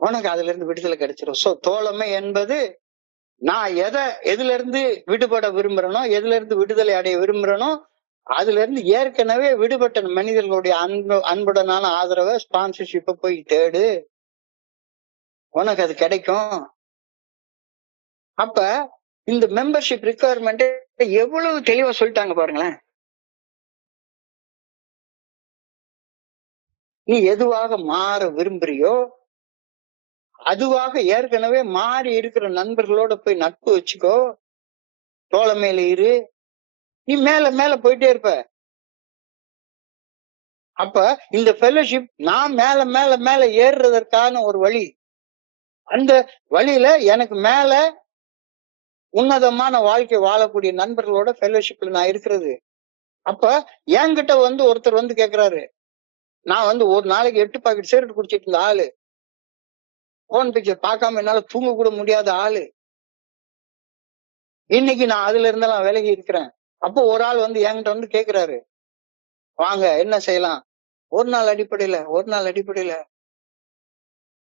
உனக்கு அதுல இருந்து விடுதலை கிடைச்சிடும். சோ தோழமை என்பது நான் எதுல இருந்து விடுபட விரும்புறனோ, எதுல இருந்து விடுதலை அடைய விரும்புறனோ, அதுல இருந்து ஏற்கனவே விடுபட்ட மனிதர்களுடைய அன்புடனான ஆதரவை, ஸ்பான்சர்ஷிப்பை போய் தேடு, உனக்கு அது கிடைக்கும். அப்ப இந்த மெம்பர்ஷிப் ரிக்குவயர்மெண்ட் எவ்வளவு தெளிவா சொல்லிட்டாங்க பாருங்களேன். நீ எதுவாக மாற விரும்புறியோ அதுவாக ஏற்கனவே மாறி இருக்கிற நண்பர்களோட போய் நட்பு வச்சுக்கோ, தோழமையில இரு, நீ மேல மேல போயிட்டே இருப்ப. அப்ப இந்த ஃபெலோஷிப் நான் மேல மேல மேல ஏறுறதற்கான ஒரு வழி. அந்த வழியில எனக்கு மேல உன்னதமான வாழ்க்கை வாழக்கூடிய நண்பர்களோட ஃபெலோஷிப்ல நான் இருக்கிறது. அப்ப என்கிட்ட ஒருத்தர் கேக்குறாரு, நான் ஒரு நாளைக்கு 8 பாக்கெட் சிகரெட் குடிச்சிட்டு இருந்த ஆளு, போன் பிக்சர் பார்க்காம என்னால தூங்க கூட முடியாத ஆளு. இன்னைக்கு நான் அதுல இருந்தெல்லாம் விலகி இருக்கிறேன். அப்போ ஒரு ஆள் வந்து என்கிட்ட வந்து கேக்குறாரு, வாங்க என்ன செய்யலாம்? ஒரு நாள் அடிப்படையில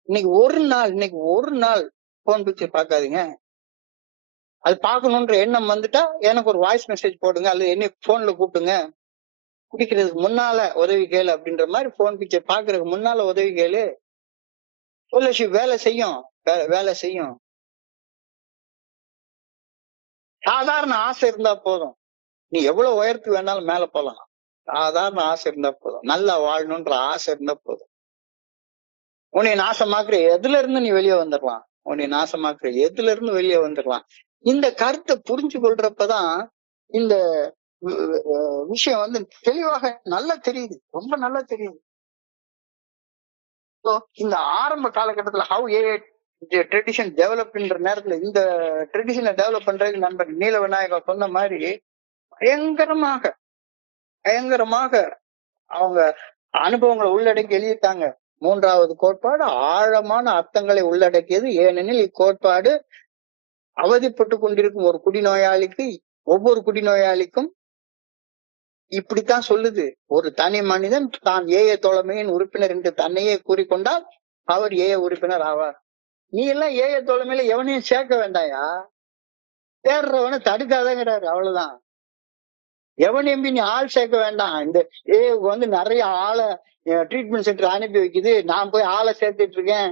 இன்னைக்கு ஒரு நாள் போன் பிக்சர் பார்க்காதீங்க. அது பார்க்கணுன்ற எண்ணம் வந்துட்டா எனக்கு ஒரு வாய்ஸ் மெசேஜ் போடுங்க, அல்லது என்ன போன்ல கூப்பிடுங்க. குடிக்கிறதுக்கு முன்னால உதவி கேளு அப்படின்ற மாதிரி போன் பிக்சர் பாக்குறதுக்கு முன்னால உதவி கேளு. வேலை செய்யும், வேலை செய்யும். சாதாரண ஆசை இருந்தா போதும். நீ எவ்வளவு உயரத்துக்கு வேணாலும் மேல போலாம். சாதாரண ஆசை இருந்தா போதும். நல்லா வாழணும்ன்ற ஆசை இருந்தா போதும். உன்னை நாசமாக்குற எதுல இருந்து நீ வெளியே வந்துடலாம். உன்னை நாசமாக்குற எதுல இருந்து வெளியே வந்துடலாம். இந்த கருத்தை புரிஞ்சு கொள்றப்பதான் இந்த விஷயம் வந்து தெளிவாக நல்லா தெரியுது. ரொம்ப நல்லா தெரியுது. இந்த ஆரம்ப காலகட்டத்துல ஹவ் ஏ ட்ரெடிஷன் டெவலப்ன்ற நேரத்துல இந்த ட்ரெடிஷனை டெவலப் பண்றதுக்கு நண்பர் நீல விநாயகர் சொன்ன மாதிரி பயங்கரமாக பயங்கரமாக அவங்க அனுபவங்களை உள்ளடக்கி எழுதிட்டாங்க. மூன்றாவது கோட்பாடு ஆழமான அர்த்தங்களை உள்ளடக்கியது. ஏனெனில் இக்கோட்பாடு அவதிப்பட்டு கொண்டிருக்கும் ஒரு குடிநோயாளிக்கு, ஒவ்வொரு குடிநோயாளிக்கும் இப்படித்தான் சொல்லுது. ஒரு தனி மனிதன் தான் ஏஏ தோழமையின் உறுப்பினர் என்று தன்னையே கூறிக்கொண்டால் அவர் ஏஏ உறுப்பினர் ஆவார். நீ எல்லாம் ஏஏ தோழமையில எவனையும் சேர்க்க வேண்டாயா, சேர்றவனை தடுக்காதங்கிறாரு. அவ்வளவுதான். எவன் எம்பி நீ ஆள் சேர்க்க வேண்டாம். இந்த ஏவுக்கு வந்து நிறைய ஆளை ட்ரீட்மெண்ட் சென்டர் அனுப்பி வைக்குது, நான் போய் ஆளை சேர்த்துட்டு இருக்கேன்.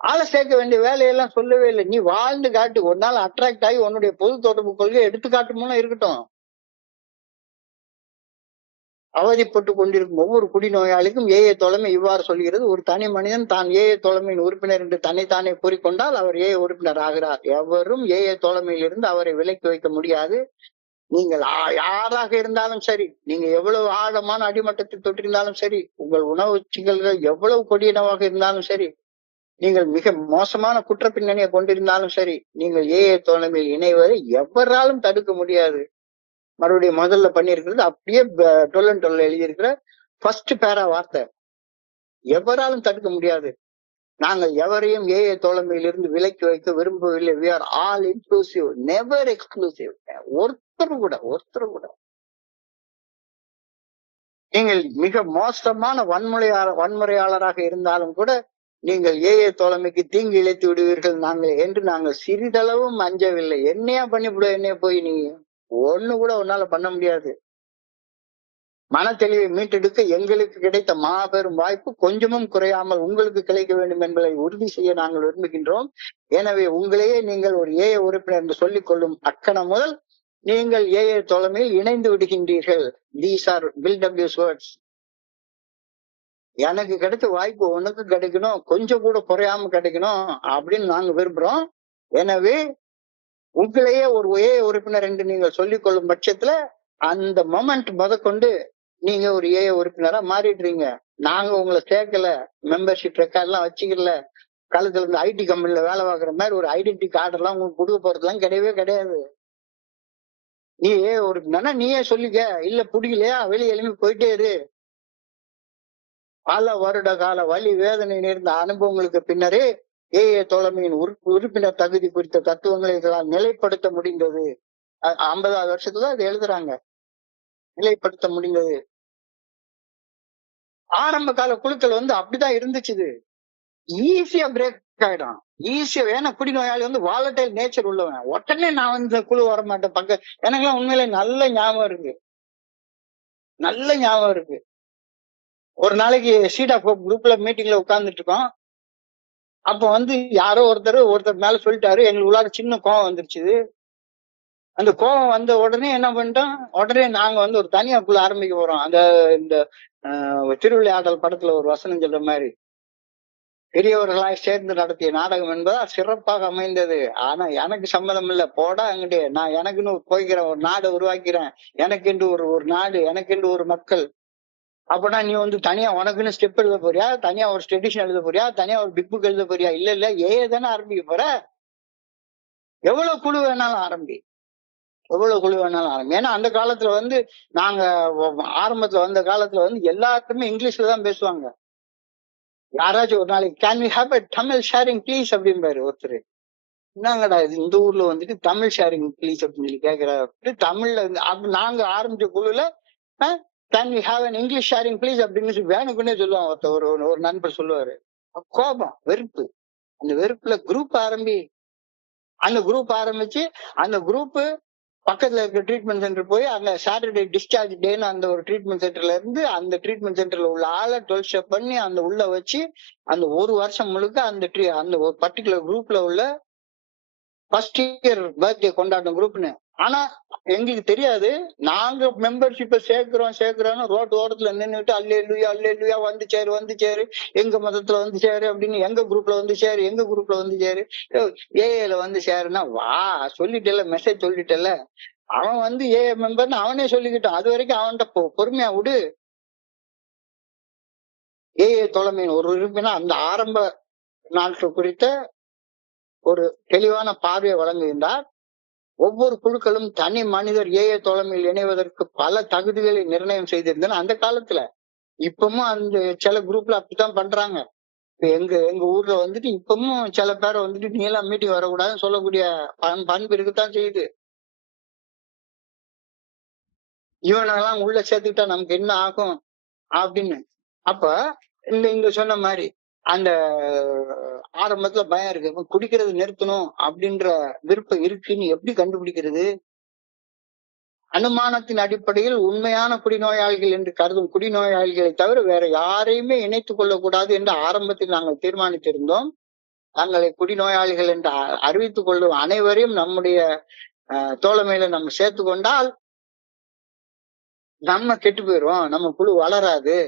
ஆளை சேர்க்க வேண்டிய வேலையெல்லாம் சொல்லவே இல்லை. நீ வாழ்ந்து காட்டு, ஒரு நாள் அட்ராக்ட் ஆகி உன்னுடைய பொது தொடர்பு கொள்கை எடுத்துக்காட்டு மூலம் இருக்கட்டும். அவதிப்பட்டு கொண்டிருக்கும் ஒவ்வொரு குடிநோயாளிக்கும் ஏஏ தோழமை இவ்வாறு சொல்கிறது. ஒரு தனி மனிதன் தான் ஏஏ தோழமையின் உறுப்பினர் என்று தன்னைத்தானே கூறிக்கொண்டால் அவர் ஏஏ உறுப்பினர் ஆகிறார். எவரும் ஏஏ தோழமையிலிருந்து அவரை விலக்கி வைக்க முடியாது. நீங்கள் யாராக இருந்தாலும் சரி, நீங்க எவ்வளவு ஆழமான அடிமட்டத்தை தொட்டிருந்தாலும் சரி, உங்கள் உணவு சிக்கல்கள் எவ்வளவு கொடியனவாக இருந்தாலும் சரி, நீங்கள் மிக மோசமான குற்ற பின்னணியை கொண்டிருந்தாலும் சரி, நீங்கள் ஏஏ தோழமையில் இணைவதை எவராலும் தடுக்க முடியாது. மறுபடியும் முதல்ல பண்ணியிருக்கிறது அப்படியே 12 எழுதியிருக்கிற ஃபர்ஸ்ட் பேரா வார்த்தை. எவராலும் தடுக்க முடியாது. நாங்கள் எவரையும் ஏஏ தோழமையிலிருந்து விலக்கி வைக்க விரும்பவில்லை. we are all inclusive, never exclusive. ஒருத்தர் கூட நீங்கள் மிக மோசமான வன்முறையாளராக இருந்தாலும் கூட நீங்கள் ஏஏ தோழமைக்கு தீங்கு இழைத்து விடுவீர்கள் நாங்கள் சிறிதளவும் அஞ்சவில்லை. என்னையா பண்ணிவிடுவ, என்னைய போய் நீ ஒண்ணு கூட உன்னால பண்ண முடியாது. மன தெளிவை மீட்டெடுக்க எங்களுக்கு கிடைத்த மாபெரும் வாய்ப்பு கொஞ்சமும் குறையாமல் உங்களுக்கு கிடைக்க வேண்டும் என்பதை உறுதி செய்ய நாங்கள் விரும்புகின்றோம். எனவே உங்களையே நீங்கள் ஒரு ஏஏ உறுப்பினர் என்று சொல்லிக் கொள்ளும் அக்கணம் முதல் நீங்கள் ஏஏ தோழமையில் இணைந்து விடுகின்றீர்கள். தீஸ் ஆர் பில் டபிள்யூஸ் வேர்ட்ஸ். எனக்கு கிடைச்ச வாய்ப்பு உனக்கு கிடைக்கணும், கொஞ்சம் கூட குறையாம கிடைக்கணும் அப்படின்னு நாங்க விரும்புறோம். எனவே உங்களையே ஒரு ஏஏ உறுப்பினர் என்று நீங்கள் சொல்லிக் கொள்ளும் பட்சத்துல அந்த மொமெண்ட் முதற்கொண்டு நீங்க ஒரு ஏஏ உறுப்பினரா மாறிடுறீங்க. நாங்க உங்களை சேர்க்கல, மெம்பர்ஷிப் ரெக்கார்ட் எல்லாம் வச்சுக்கல, காலத்துல இருந்து ஐடி கம்பெனில வேலை பார்க்குற மாதிரி ஒரு ஐடென்டி கார்டு எல்லாம் உங்களுக்கு கொடுக்க போறதுலாம் கிடையவே கிடையாது. நீ ஏ உறுப்பினர்னா நீயே சொல்லிக்க, இல்ல பிடிக்கலையா வெளியே எழுப்பி போயிட்டே இரு. பல வருட கால வலி வேதனை நேர்ந்த அனுபவங்களுக்கு பின்னரே ஏஏ தோழமையின் உறுப்பினர் தகுதி குறித்த தத்துவங்களை இதனால் நிலைப்படுத்த முடிந்தது. 50வது வருஷத்துல அது எழுதுறாங்க, நிலைப்படுத்த முடிந்தது. ஆரம்ப கால குழுக்கள் வந்து அப்படிதான் இருந்துச்சு. ஈஸியா பிரேக் ஆயிடும், ஈஸியா. ஏன்னா குடிநோயாளி வந்து வாலட்டைல் நேச்சர் உள்ளவன். உடனே நான் வந்து குழு வர மாட்டேன். எனக்கெல்லாம் உண்மையிலே நல்ல ஞாபகம் இருக்கு. ஒரு நாளைக்கு சீட் ஆஃப் ஹோப் குரூப்ல மீட்டிங்ல உட்கார்ந்துட்டு இருக்கோம். அப்ப வந்து யாரோ ஒருத்தர் மேல சொல்லிட்டாரு. எங்களுக்கு உள்ளார சின்ன கோவம் வந்துருச்சு. அந்த கோவம் வந்த உடனே என்ன பண்ணிட்டோம், உடனே நாங்க வந்து ஒரு தனியா குழு ஆரம்பிக்க போறோம். இந்த திருவிளையாடல் படத்துல ஒரு வசனம் சொல்ற மாதிரி, பெரியவர்களாய் சேர்ந்து நடத்திய நாடகம் என்பதா சிறப்பாக அமைந்தது. ஆனா எனக்கு சம்மதம் இல்ல, போடா அங்கிட்டே. நான் எனக்குன்னு போய்க்கிறேன், ஒரு நாடை உருவாக்கிறேன், எனக்கென்று ஒரு நாடு, எனக்கென்று ஒரு மக்கள். அப்பனா நீ வந்து தனியா உனக்குன்னு ஸ்டெப் எழுத போறியா, தனியா ஒரு ட்ரெடிஷன் எழுத போறியா, தனியா ஒரு பிக் புக் எழுத போறியா? இல்ல ஏ தானே ஆரம்பிக்க போற. எவ்வளவு குழு வேணாலும் ஆரம்பி. ஏன்னா அந்த காலத்துல வந்து நாங்க ஆரம்பத்துல வந்த காலத்துல வந்து எல்லாருக்குமே இங்கிலீஷ்ல தான் பேசுவாங்க. யாராச்சும் ஒரு நாளைக்கு can we have a Tamil sharing please அப்படின்பாரு ஒருத்தர். என்னங்கடா இது இந்த ஊர்ல வந்துட்டு தமிழ் ஷேரிங் ப்ளீஸ் அப்படின்னு சொல்லி கேட்கிறாரு. தமிழ்ல நாங்க ஆரம்பிச்ச குழுல can we have an English sharing please அப்படின்னு வேணுக்குன்னே சொல்லுவாங்க. ஒருத்தர் ஒரு நண்பர் சொல்லுவாரு. கோபம், வெறுப்பு. அந்த வெறுப்புல அந்த குரூப் ஆரம்பிச்சு அந்த குரூப் பக்கத்துல இருக்க ட்ரீட்மெண்ட் சென்டர் போய் அங்க சாட்டர்டே டிஸ்சார்ஜ் டேன்னு அந்த ஒரு ட்ரீட்மெண்ட் சென்டர்ல இருந்து அந்த ட்ரீட்மெண்ட் சென்டர்ல உள்ள ஆளை 12 ஸ்டெப் பண்ணி அந்த உள்ள வச்சு அந்த ஒரு வருஷம் முழுக்க அந்த ஒரு பர்டிகுலர் குரூப்ல உள்ள ஃபர்ஸ்ட் இயர் பர்த்டே கொண்டாடும் குரூப்னு. ஆனா எங்களுக்கு தெரியாது, நாங்க மெம்பர்ஷிப்பை சேர்க்கிறோம் ரோட் ஓரத்துல நின்றுட்டு அல்லேலுயா வந்து சேரு எங்க மதத்துல வந்து சேரு அப்படின்னு, எங்க குரூப்ல வந்து சேரு ஏஏல வந்து சேருன்னா வா சொல்லிட்டல, மெசேஜ் சொல்லிட்டல, அவன் வந்து ஏஏ மெம்பர்னு அவனே சொல்லிக்கிட்டான். அது வரைக்கும் அவன்கிட்ட பொறுமையா விடு. ஏஏ தலைமையின் ஒரு உறுப்பினர் அந்த ஆரம்ப நாட்கள் குறித்த ஒரு தெளிவான பார்வையை வழங்குகின்றார். ஒவ்வொரு குழுக்களும் தனி மனிதர் ஏஏ தலைமையில் இணைவதற்கு பல தகுதிகளை நிர்ணயம் செய்திருந்தன அந்த காலத்துல. இப்பவும் அந்த சில குரூப்ல அப்படித்தான் பண்றாங்க. எங்க ஊர்ல வந்துட்டு இப்பவும் சில பேரை வந்துட்டு நீ எல்லாம் மீட்டிங் வரக்கூடாதுன்னு சொல்லக்கூடிய பண்பு இருக்குத்தான் செய்யுது. இவனெல்லாம் உள்ள சேர்த்துக்கிட்டா நமக்கு என்ன ஆகும் அப்படின்னு. அப்ப இங்க சொன்ன மாதிரி அந்த ஆரம்பத்துல பயம் இருக்கு, குடிக்கிறது நிறுத்தணும் அப்படின்ற விருப்பம் இருக்குன்னு எப்படி கண்டுபிடிக்கிறது? அனுமானத்தின் அடிப்படையில் உண்மையான குடிநோயாளிகள் என்று கருதும் குடிநோயாளிகளை தவிர வேற யாரையுமே இணைத்துக் கொள்ளக்கூடாது என்று ஆரம்பத்தில் நாங்கள் தீர்மானித்திருந்தோம். தங்களை குடிநோயாளிகள் என்று அறிவித்துக் கொள்ளும் அனைவரையும் நம்முடைய தோழமையில நம்ம சேர்த்து கொண்டால் நம்ம கெட்டு போயிடுவோம், நம்ம குழு வளராது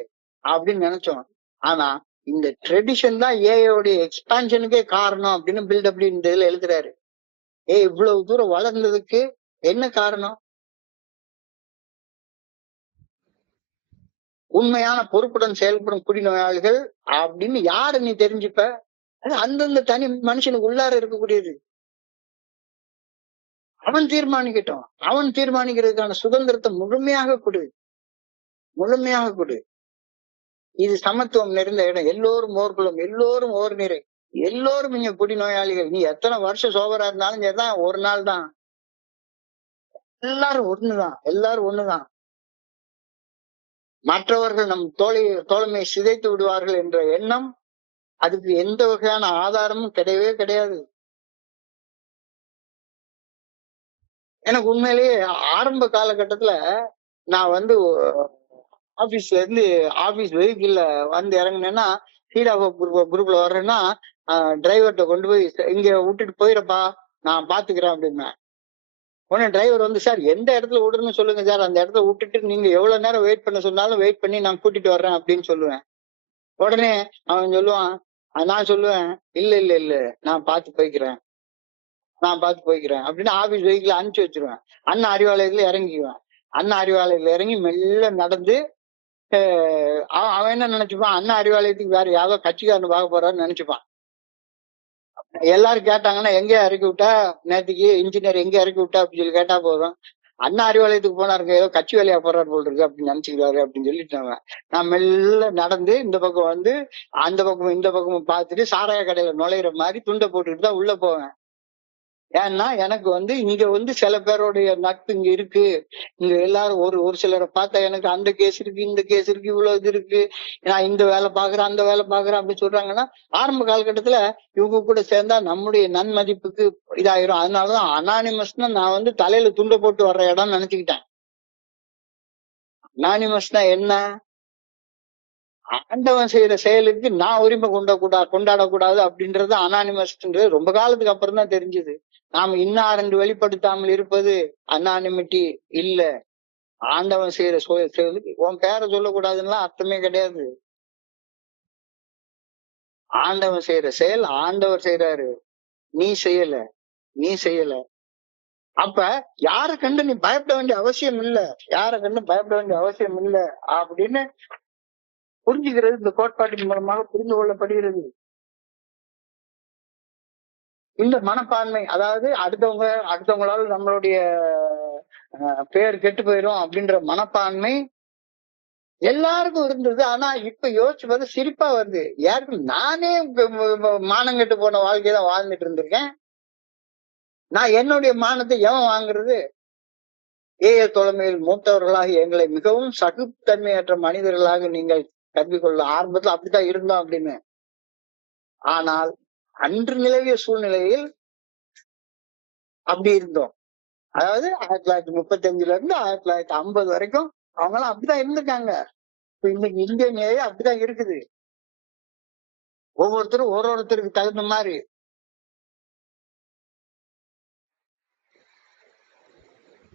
அப்படின்னு நினைச்சோம். ஆனா இந்த ட்ரெடிஷன் தான் ஏஐயோடைய எக்ஸ்பான்ஷனுக்கே காரணம் அப்படின்னு பில்டப் இந்த இதுல எழுதுறாரு. இவ்வளவு தூரம் வளர்ந்ததுக்கு என்ன காரணம்? உண்மையான பொறுப்புடன் செயல்படும் குடிநோயாளிகள் அப்படின்னு யாரு நீ தெரிஞ்சுப்ப? அது அந்தந்த தனி மனுஷனுக்கு உள்ளார இருக்கக்கூடியது. அவன் தீர்மானிக்கட்டும். அவன் தீர்மானிக்கிறதுக்கான சுதந்திரத்தை முழுமையாக கொடு. இது சமத்துவம் நிறைந்த இடம். எல்லோரும் ஓர்குலம், எல்லோரும் ஓர் நிறை, எல்லோரும் இங்க குடிநோயாளிகள். நீ எத்தனை வருஷம் சோபரா இருந்தாலும் சரிதான், ஒரு நாள் தான். எல்லாரும் ஒண்ணுதான். மற்றவர்கள் நம் தோழமையை சிதைத்து விடுவார்கள் என்ற எண்ணம், அதுக்கு எந்த வகையான ஆதாரமும் கிடையவே கிடையாது. எனக்கு உண்மையிலேயே ஆரம்ப காலகட்டத்துல நான் வந்து ஆபீஸ்ல இருந்து ஆபீஸ் வெஹிக்கிள்ல வந்து இறங்கினேன்னா, சீடா குரூப்ல வர்றேன்னா டிரைவர்கிட்ட கொண்டு போய் இங்க விட்டுட்டு போயிடப்பா, நான் பாத்துக்கிறேன் அப்படின்னேன். உடனே டிரைவர் வந்து, சார் எந்த இடத்துல விடுறேன்னு சொல்லுங்க சார், அந்த இடத்துல விட்டுட்டு நீங்க எவ்வளவு நேரம் வெயிட் பண்ண சொன்னாலும் வெயிட் பண்ணி நான் கூட்டிட்டு வர்றேன் அப்படின்னு சொல்லுவேன். உடனே அவன் சொல்லுவான், நான் சொல்லுவேன், இல்ல நான் பார்த்து போய்க்கிறேன் அப்படின்னு ஆபீஸ் வெஹிக்கிள் அனுப்பிச்சு வச்சிருவேன். அண்ணா அறிவாலயத்துல இறங்கிக்குவேன். அண்ணா அறிவாலயத்துல இறங்கி மெல்ல நடந்து அவன் என்ன நினைச்சுப்பான், அண்ணா அறிவாலயத்துக்கு வேற யாரோ கட்சிக்காரன் பார்க்க போறான்னு நினைச்சுப்பான். எல்லாரும் கேட்டாங்கன்னா, எங்க இறக்கி விட்டா நேற்றுக்கு இன்ஜினியர் எங்க இறக்கி விட்டா அப்படின்னு சொல்லி கேட்டா போதும், அண்ணா அறிவாலயத்துக்கு போனாருங்க, ஏதோ கட்சி வேலையா போறாரு போல் இருக்கு அப்படின்னு நினைச்சுக்கிறாரு அப்படின்னு சொல்லிட்டு நான் மெல்ல நடந்து இந்த பக்கம் வந்து அந்த பக்கமும் இந்த பக்கமும் பார்த்துட்டு சாராய கடையில நுழையிற மாதிரி துண்டை போட்டுக்கிட்டு தான் உள்ள போவேன். ஏன்னா எனக்கு வந்து இங்க வந்து சில பேருடைய நட்பு இங்க இருக்கு. இங்க எல்லாரும் ஒரு சிலரை பார்த்தா எனக்கு அந்த கேஸ் இருக்கு, இந்த கேஸ் இருக்கு, இவ்வளவு இது இருக்கு, நான் இந்த வேலை பாக்குறேன் அந்த வேலை பாக்குறேன் அப்படின்னு சொல்றாங்கன்னா, ஆரம்ப காலகட்டத்துல இவங்க கூட சேர்ந்தா நம்முடைய நன்மதிப்புக்கு இதாயிரும். அதனாலதான் அனானிமஸ்னா நான் வந்து தலையில துண்டை போட்டு வர்ற இடம் நினைச்சுக்கிட்டேன். அனானிமஸ்னா என்ன? ஆண்டவன் செய்யற செயலுக்கு நான் உரிமை கொண்டாடக்கூடாது அப்படின்றது அனானிமஸ்ன்றது ரொம்ப காலத்துக்கு அப்புறம் தான் தெரிஞ்சது. நாம் இன்னாரென்று வெளிப்படுத்தாமல் இருப்பது அனானிமிட்டி இல்ல. ஆண்டவன் செய்யற செயலுக்கு உன் பேரை சொல்லக்கூடாதுன்னா அர்த்தமே கிடையாது. ஆண்டவன் செய்யற செயல் ஆண்டவர் செய்யறாரு, நீ செய்யல. அப்ப யாரை கண்டு நீ பயப்பட வேண்டிய அவசியம் இல்ல அப்படின்னு புரிஞ்சுக்கிறது இந்த கோட்பாட்டின் மூலமாக புரிந்து கொள்ளப்படுகிறது. இந்த மனப்பான்மை, அதாவது அடுத்தவங்களால நம்மளுடைய பெயர் கெட்டு போயிடும் அப்படின்ற மனப்பான்மை எல்லாருக்கும் இருந்தது. ஆனா இப்ப யோசிச்சு பார்த்தா சிரிப்பா வருது. யாருக்கும் நானே மானங்கெட்டு போன வாழ்க்கையை தான் வாழ்ந்துட்டு இருந்திருக்கேன். நான் என்னுடைய மானத்தை எவன் வாங்குறது? ஏய தலைமையில் மூத்தவர்களாக எங்களை மிகவும் சகுத்தன்மையற்ற மனிதர்களாக நீங்கள் கருதிக்கொள்ள ஆரம்பத்துல அப்படித்தான் இருந்தோம் அப்படின்னு. ஆனால் அன்று நிலவிய சூழ்நிலையில் அப்படி இருந்தோம். அதாவது 1935 இருந்து 1950 வரைக்கும் அவங்க எல்லாம் அப்படித்தான் இருந்திருக்காங்க. இப்ப இன்னைக்கு இந்திய நிலை அப்படித்தான் இருக்குது. ஒவ்வொருத்தரும் ஒருத்தருக்கு தகுந்த மாதிரி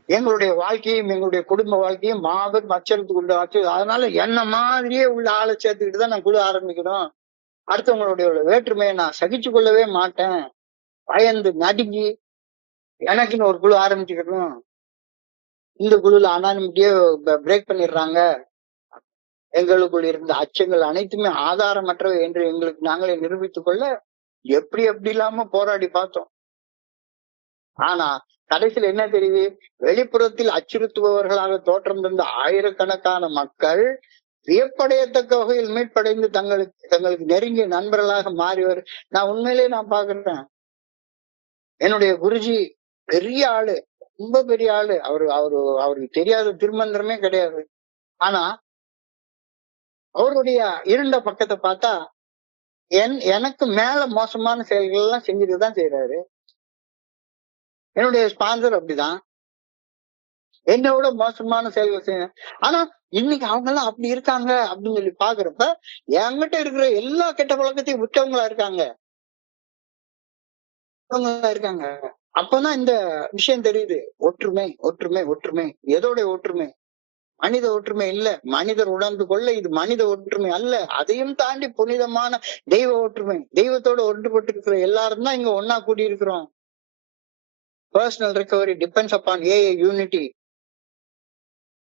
எங்களுடைய வாழ்க்கையும் எங்களுடைய குடும்ப வாழ்க்கையும் மாபெரும் அச்சரத்துக்கு உண்டாச்சு. அதனால என்ன மாதிரியே உள்ள ஆளை சேர்த்துக்கிட்டு தான் நான் குழு ஆரம்பிக்கணும். அடுத்தவங்களுடைய வேற்றுமையை நான் சகிச்சு கொள்ளவே மாட்டேன். பயந்து நடுங்கி எனக்குன்னு ஒரு குழு ஆரம்பிச்சுக்கணும். இந்த குழுல அனானிமிட்டியே பிரேக் பண்ணிடுறாங்க. எங்களுக்குள் இருந்த அச்சங்கள் அனைத்துமே ஆதாரமற்றவை என்று எங்களுக்கு நாங்களே நிரூபித்துக் கொள்ள எப்படி எப்படி இல்லாம போராடி பார்த்தோம். ஆனா கடைசியில் என்ன தெரியுது? வெளிப்புறத்தில் அச்சுறுத்துபவர்களாக தோற்றம் தந்த ஆயிரக்கணக்கான மக்கள் வியப்படையத்தக்க வகையில் மீட்படைந்து தங்களுக்கு நெருங்கிய நண்பர்களாக மாறிவர். நான் உண்மையிலேயே நான் பாக்குறேன். என்னுடைய குருஜி பெரிய ஆளு, ரொம்ப பெரிய ஆளு. அவருக்கு தெரியாத திருமந்திரமே கிடையாது. ஆனா அவருடைய இருண்ட பக்கத்தை பார்த்தா எனக்கு மேல மோசமான செயல்கள் எல்லாம் செஞ்சுட்டு தான் செய்யறாரு. என்னுடைய ஸ்பான்சர் அப்படிதான் என்னோட மோசமான செயல்கள் செய்ய. ஆனா இன்னைக்கு அவங்க எல்லாம் அப்படி இருக்காங்க அப்படின்னு சொல்லி பாக்குறப்ப என்கிட்ட இருக்கிற எல்லா கெட்ட பழக்கத்தையும் விட்டவங்களா இருக்காங்க. இருக்காங்க. அப்பதான் இந்த விஷயம் தெரியுது. ஒற்றுமை ஒற்றுமை ஒற்றுமை. எதோட ஒற்றுமை? மனித ஒற்றுமை இல்ல. மனிதர் உணர்ந்து கொள்ள இது மனித ஒற்றுமை அல்ல. அதையும் தாண்டி புனிதமான தெய்வ ஒற்றுமை. தெய்வத்தோட ஒன்றுபட்டு இருக்கிற எல்லாரும் தான் இங்க ஒன்னா கூடி இருக்கிறோம். Personal recovery depends upon AA unity.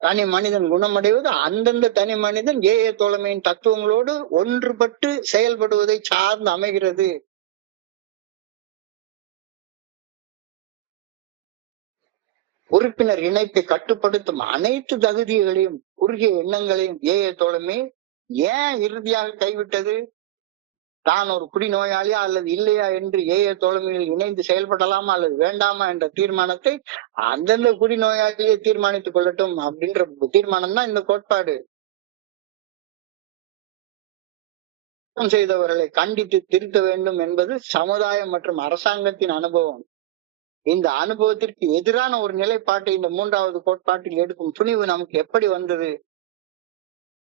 தனி மனிதன் குணமடைவது அந்தந்த தனி மனிதன் ஏஏ தோழமையின் தத்துவங்களோடு ஒன்றுபட்டு செயல்படுவதை சார்ந்து அமைகிறது. உறுப்பினர் இணைப்பை கட்டுப்படுத்தும் அனைத்து தகுதிகளையும் குறுகிய எண்ணங்களையும் ஏஏ தோழமை ஏன் இறுதியாக கைவிட்டது? தான் ஒரு குடிநோயாளியா அல்லது இல்லையா என்று ஏஏ தோழமையில் இணைந்து செயல்படலாமா அல்லது வேண்டாமா என்ற தீர்மானத்தை அந்தந்த குடிநோயாளியை தீர்மானித்துக் கொள்ளட்டும் அப்படின்ற தீர்மானம் தான் இந்த கோட்பாடு. செய்தவர்களை கண்டித்து திருத்த வேண்டும் என்பது சமுதாயம் மற்றும் அரசாங்கத்தின் அனுபவம். இந்த அனுபவத்திற்கு எதிரான ஒரு நிலைப்பாட்டை இந்த மூன்றாவது கோட்பாட்டில் எடுக்கும் துணிவு நமக்கு எப்படி வந்தது?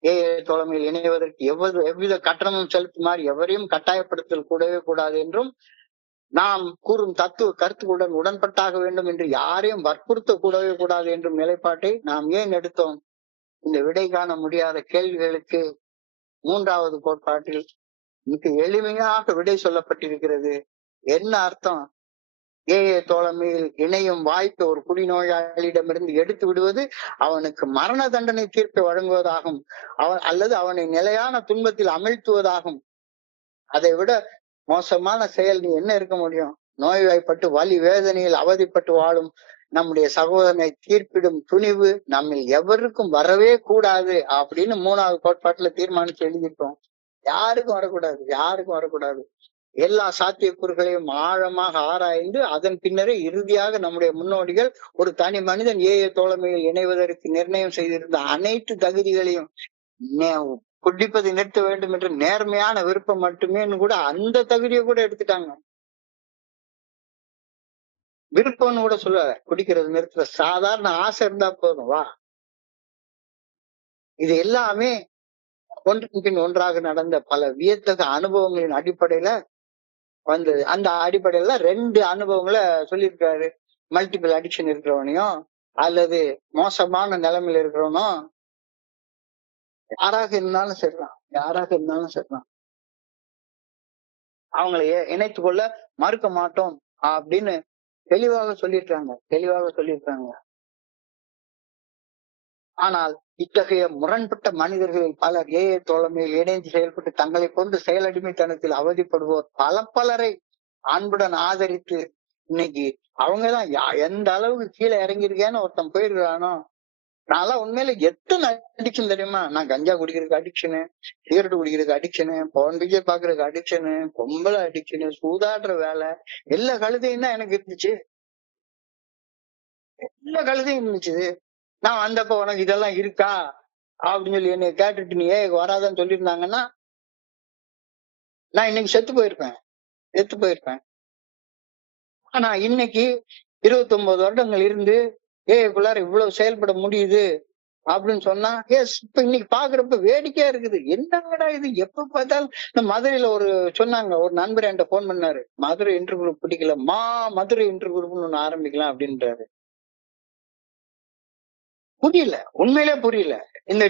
ஏஏ தோழமையில் இணைவதற்கு எவ்வித கட்டணமும் செலுத்துமாறு எவரையும் கட்டாயப்படுத்தல் கூடவே கூடாது என்றும் நாம் கூறும் தத்துவ கருத்துக்களுடன் உடன்பட்டாக வேண்டும் என்று யாரையும் வற்புறுத்த கூடவே கூடாது என்றும் நிலைப்பாட்டை நாம் ஏன் எடுத்தோம்? இந்த விடை காண முடியாத கேள்விகளுக்கு மூன்றாவது கோட்பாட்டில் மிக எளிமையாக விடை சொல்லப்பட்டிருக்கிறது. என்ன அர்த்தம்? ஏஏ தோழமையில் இணையும் வாய்ப்பை ஒரு குடிநோயாளியிடமிருந்து எடுத்து விடுவது அவனுக்கு மரண தண்டனை தீர்ப்பை வழங்குவதாகும். அல்லது அவனை நிலையான துன்பத்தில் அமிழ்த்துவதாகும். அதை விட மோசமான செயல் நீ என்ன இருக்க முடியும்? நோய்வாய்ப்பட்டு வலி வேதனையில் அவதிப்பட்டு வாழும் நம்முடைய சகோதரனை தீர்ப்பிடும் துணிவு நம்மில் எவருக்கும் வரவே கூடாது அப்படின்னு மூணாவது கோட்பாட்டுல தீர்மானிச்சு எழுதிட்டோம். யாருக்கும் வரக்கூடாது, யாருக்கும் வரக்கூடாது. எல்லா சாத்தியக்கூறுகளையும் ஆழமாக ஆராய்ந்து அதன் பின்னரே இறுதியாக நம்முடைய முன்னோடிகள் ஒரு தனி மனிதன் ஏஏ தோழமையில் இணைவதற்கு நிர்ணயம் செய்திருந்த அனைத்து தகுதிகளையும் குடிப்பதை நிறுத்த வேண்டும் என்ற நேர்மையான விருப்பம் மட்டுமே கூட அந்த தகுதியை கூட எடுத்துட்டாங்க. விருப்பம்னு கூட சொல்ல, குடிக்கிறது நிறுத்துற சாதாரண ஆசை இருந்தா போதும் வா. இது எல்லாமே ஒன்றின் பின் ஒன்றாக நடந்த பல வியத்தக அனுபவங்களின் அடிப்படையில வந்தது. அந்த அடிப்படையில 2 அனுபவங்களை சொல்லியிருக்காரு. மல்டிபிள் அடிக்ஷன் இருக்கிறவனையும் அல்லது மோசமான நிலைமையில இருக்கிறவனும் யாராக இருந்தாலும் சரிதான், யாராக இருந்தாலும் சரிதான், அவங்களை இணைத்து கொள்ள மறுக்க மாட்டோம் அப்படின்னு தெளிவாக சொல்லியிருக்காங்க. ஆனால் இத்தகைய முரண்பட்ட மனிதர்களில் பலர் ஏஏ தோழமையில் இணைந்து செயல்பட்டு தங்களை கொண்டு செயலடிமைத்தனத்தில் அவதிப்படுவோர் பலரை அன்புடன் ஆதரித்து இன்னைக்கு அவங்கதான் எந்த அளவுக்கு கீழே இறங்கியிருக்கேன்னு ஒருத்தன் போயிருக்கானோ நான்லாம் உண்மையில எத்தனை அடிக்ஷன் தெரியுமா? நான் கஞ்சா குடிக்கிறதுக்கு அடிக்ஷனு, சிகரெட் குடிக்கிறதுக்கு அடிக்ஷனு, போன் பிக்சர் பாக்குறதுக்கு அடிக்ஷனு, பொம்பளை அடிக்ஷனு, சூதாடுற வேலை, எல்லா கழுதையும் தான் எனக்கு இருந்துச்சு. எல்லா கழுதையும் இருந்துச்சு. நான் வந்தப்ப உனக்கு இதெல்லாம் இருக்கா அப்படின்னு சொல்லி என்னை கேட்டுட்டு நீ வராதன்னு சொல்லியிருந்தாங்கன்னா நான் இன்னைக்கு செத்து போயிருப்பேன். ஆனா இன்னைக்கு 29 வருடங்கள் இருந்து ஏக்குள்ளார இவ்வளவு செயல்பட முடியுது அப்படின்னு சொன்னா இப்ப இன்னைக்கு பாக்குறப்ப வேடிக்கையா இருக்குது. என்னங்கடா இது, எப்ப பார்த்தாலும் இந்த மதுரையில சொன்னாங்க, ஒரு நண்பர் என்கிட்ட போன் பண்ணாரு, மதுரை இன்டர் குரூப் பிடிக்கல, மதுரை இன்டர் குரூப்னு ஒண்ணு ஆரம்பிக்கலாம் அப்படின்றாரு. புரியல, உண்மையிலே புரியல. இந்த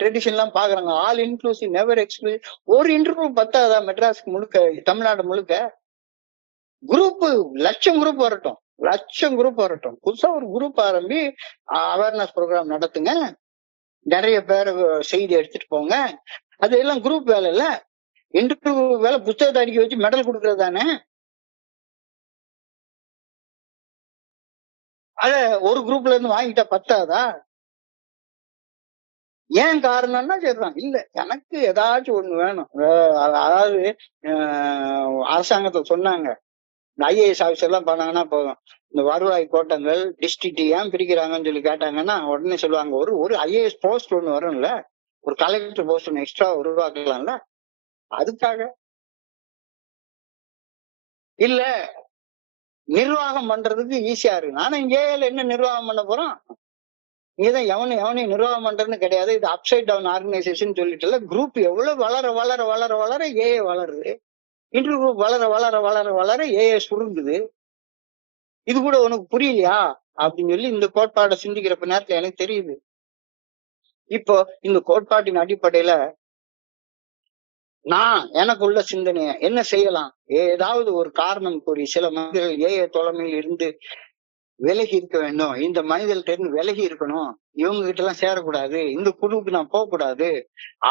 ட்ரெடிஷன் எல்லாம் பாக்குறாங்க, ஆல் இன்க்ளூசிவ் நெவர் எக்ஸ்க்ளூசிவ். ஒரு இன்டர்வியூ பத்தாதா மெட்ராஸ்க்கு முழுக்க, தமிழ்நாடு முழுக்க குரூப் லட்சம் குரூப் வரட்டும், புதுசா ஒரு குரூப் ஆரம்பி அவேர்னஸ் ப்ரோக்ராம் நடத்துங்க, நிறைய பேர் செய்தி எடுத்துட்டு போங்க. அது எல்லாம் குரூப் வேலை இல்ல, இன்டர்வியூ வேலை புத்தகத்தை அடிக்க வச்சு மெடல் கொடுக்கறது தானே. அத ஒரு குரூப்ல இருந்து வாங்கிட்டா பத்தாதா? ஏன் காரணம்னா சரிதான், இல்ல எனக்கு ஏதாச்சும் ஒண்ணு வேணும். அதாவது அரசாங்கத்துல சொன்னாங்க, இந்த ஐஏஎஸ் ஆபீசர் எல்லாம் பண்ணாங்கன்னா போதும், இந்த வருவாய் கோட்டங்கள் டிஸ்ட்ரிக்ட் ஏன் பிரிக்கிறாங்கன்னு சொல்லி கேட்டாங்கன்னா உடனே சொல்லுவாங்க, ஒரு ஐஏஎஸ் போஸ்ட் ஒண்ணு வரும்ல, ஒரு கலெக்டர் போஸ்ட் ஒண்ணு எக்ஸ்ட்ரா உருவாக்கலாம்ல, அதுக்காக. இல்ல நிர்வாகம் பண்றதுக்கு ஈஸியா இருக்கு. ஆனா இங்க என்ன நிர்வாகம் பண்ண போறோம்? இங்கதான் எவனையும் நிர்வாகம் பண்றதுன்னு கிடையாது. இது அப்சைட் டவுன் ஆர்கனைசேஷன் சொல்லிட்டு குரூப் எவ்வளவு வளர வளர வளர வளர ஏஏ வளருது, இன்டர் குரூப் வளர வளர வளர வளர ஏஏ சுருங்குது. இது கூட உனக்கு புரியலையா அப்படின்னு சொல்லி இந்த கோட்பாடை சிந்திக்கிறப்ப நேரத்துல எனக்கு தெரியுது. இப்போ இந்த கோட்பாட்டின் அடிப்படையில நான் எனக்குள்ள சிந்தனைய என்ன செய்யலாம், ஏதாவது ஒரு காரணம் கூறி சில மனிதர்கள் ஏஏ தலைமையில் இருந்து விலகி இருக்க வேண்டும், இந்த மனிதர்கிட்ட இருந்து விலகி இருக்கணும், இவங்க கிட்ட எல்லாம் சேரக்கூடாது, இந்த குழுவுக்கு நான் போக கூடாது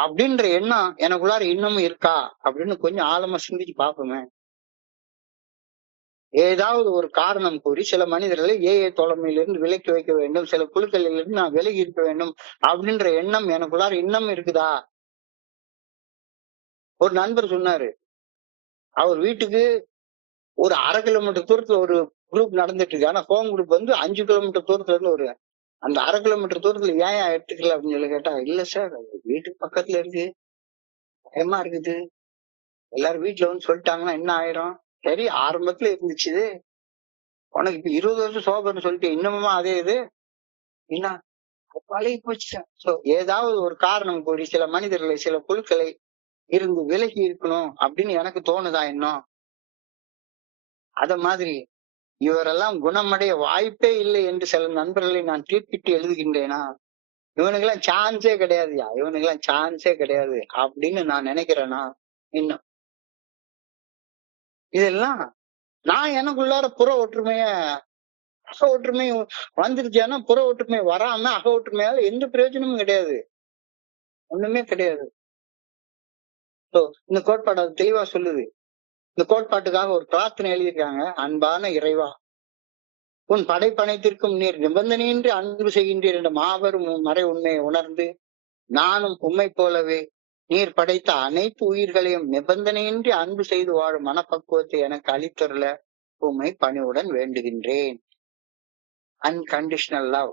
அப்படின்ற எண்ணம் எனக்குள்ளார இன்னமும் இருக்கா அப்படின்னு கொஞ்சம் ஆழமா சிந்திச்சு பார்ப்போமே. ஏதாவது ஒரு காரணம் கூறி சில மனிதர்களை ஏஏ தலைமையிலிருந்து விலக்கி வைக்க வேண்டும், சில குழுக்களில் இருந்து நான் விலகி இருக்க வேண்டும் அப்படின்ற எண்ணம் எனக்குள்ளார இன்னமும் இருக்குதா? ஒரு நண்பர் சொன்னாரு, அவர் வீட்டுக்கு ஒரு 1/2 கிலோமீட்டர் தூரத்துல ஒரு குரூப் நடந்துட்டு இருக்கு, ஆனா ஹோம் குரூப் 5 கிலோமீட்டர் தூரத்துல இருந்து ஒரு அந்த 1/2 கிலோமீட்டர் தூரத்துல ஏன் எடுத்துக்கல அப்படின்னு சொல்லி கேட்டா, இல்ல சார் வீட்டுக்கு பக்கத்துல இருக்கு, பயமா இருக்குது, எல்லாரும் வீட்டுல வந்து சொல்லிட்டாங்கன்னா என்ன ஆயிரும். சரி ஆரம்பத்துல இருந்துச்சு, உனக்கு இப்ப 20 வருஷம் சோகம்னு சொல்லிட்டு இன்னமுமா அதே இது என்ன பழகி போச்சு. சோ ஏதாவது ஒரு காரணம் கூறி சில மனிதர்களை சில குழுக்களை இருந்து விலகி இருக்கணும் அப்படின்னு எனக்கு தோணுதா இன்னும்? அத மாதிரி இவரெல்லாம் குணமடைய வாய்ப்பே இல்லை என்று சில நண்பர்களை நான் தீர்ப்பிட்டு எழுதுகின்றேனா? இவனுக்கெல்லாம் சான்ஸே கிடையாதுயா, இவனுக்கெல்லாம் சான்ஸே கிடையாது அப்படின்னு நான் நினைக்கிறேன்னா இன்னும் இதெல்லாம் நான் எனக்குள்ளார புற ஒற்றுமைய அக ஒற்றுமை வந்துருச்சானா, புற ஒற்றுமை வராம அக ஒற்றுமையால எந்த பிரயோஜனமும் கிடையாது, ஒண்ணுமே கிடையாது. இந்த கோட்பாடு அது தெளிவா சொல்லுது. இந்த கோட்பாட்டுக்காக ஒரு பிரார்த்தனை எழுதியிருக்காங்க, அன்பான இறைவா, உன் படைப்பனைத்திற்கும் நீர் நிபந்தனையின்றி அன்பு செய்கின்றீர் என்ற மாபெரும் மறை உண்மையை உணர்ந்து நானும் உம்மை போலவே நீர் படைத்த அனைத்து உயிர்களையும் நிபந்தனையின்றி அன்பு செய்து வாழும் மனப்பக்குவத்தை எனக்கு அளித்தருள உம்மை பணிவுடன் வேண்டுகின்றேன். Unconditional love.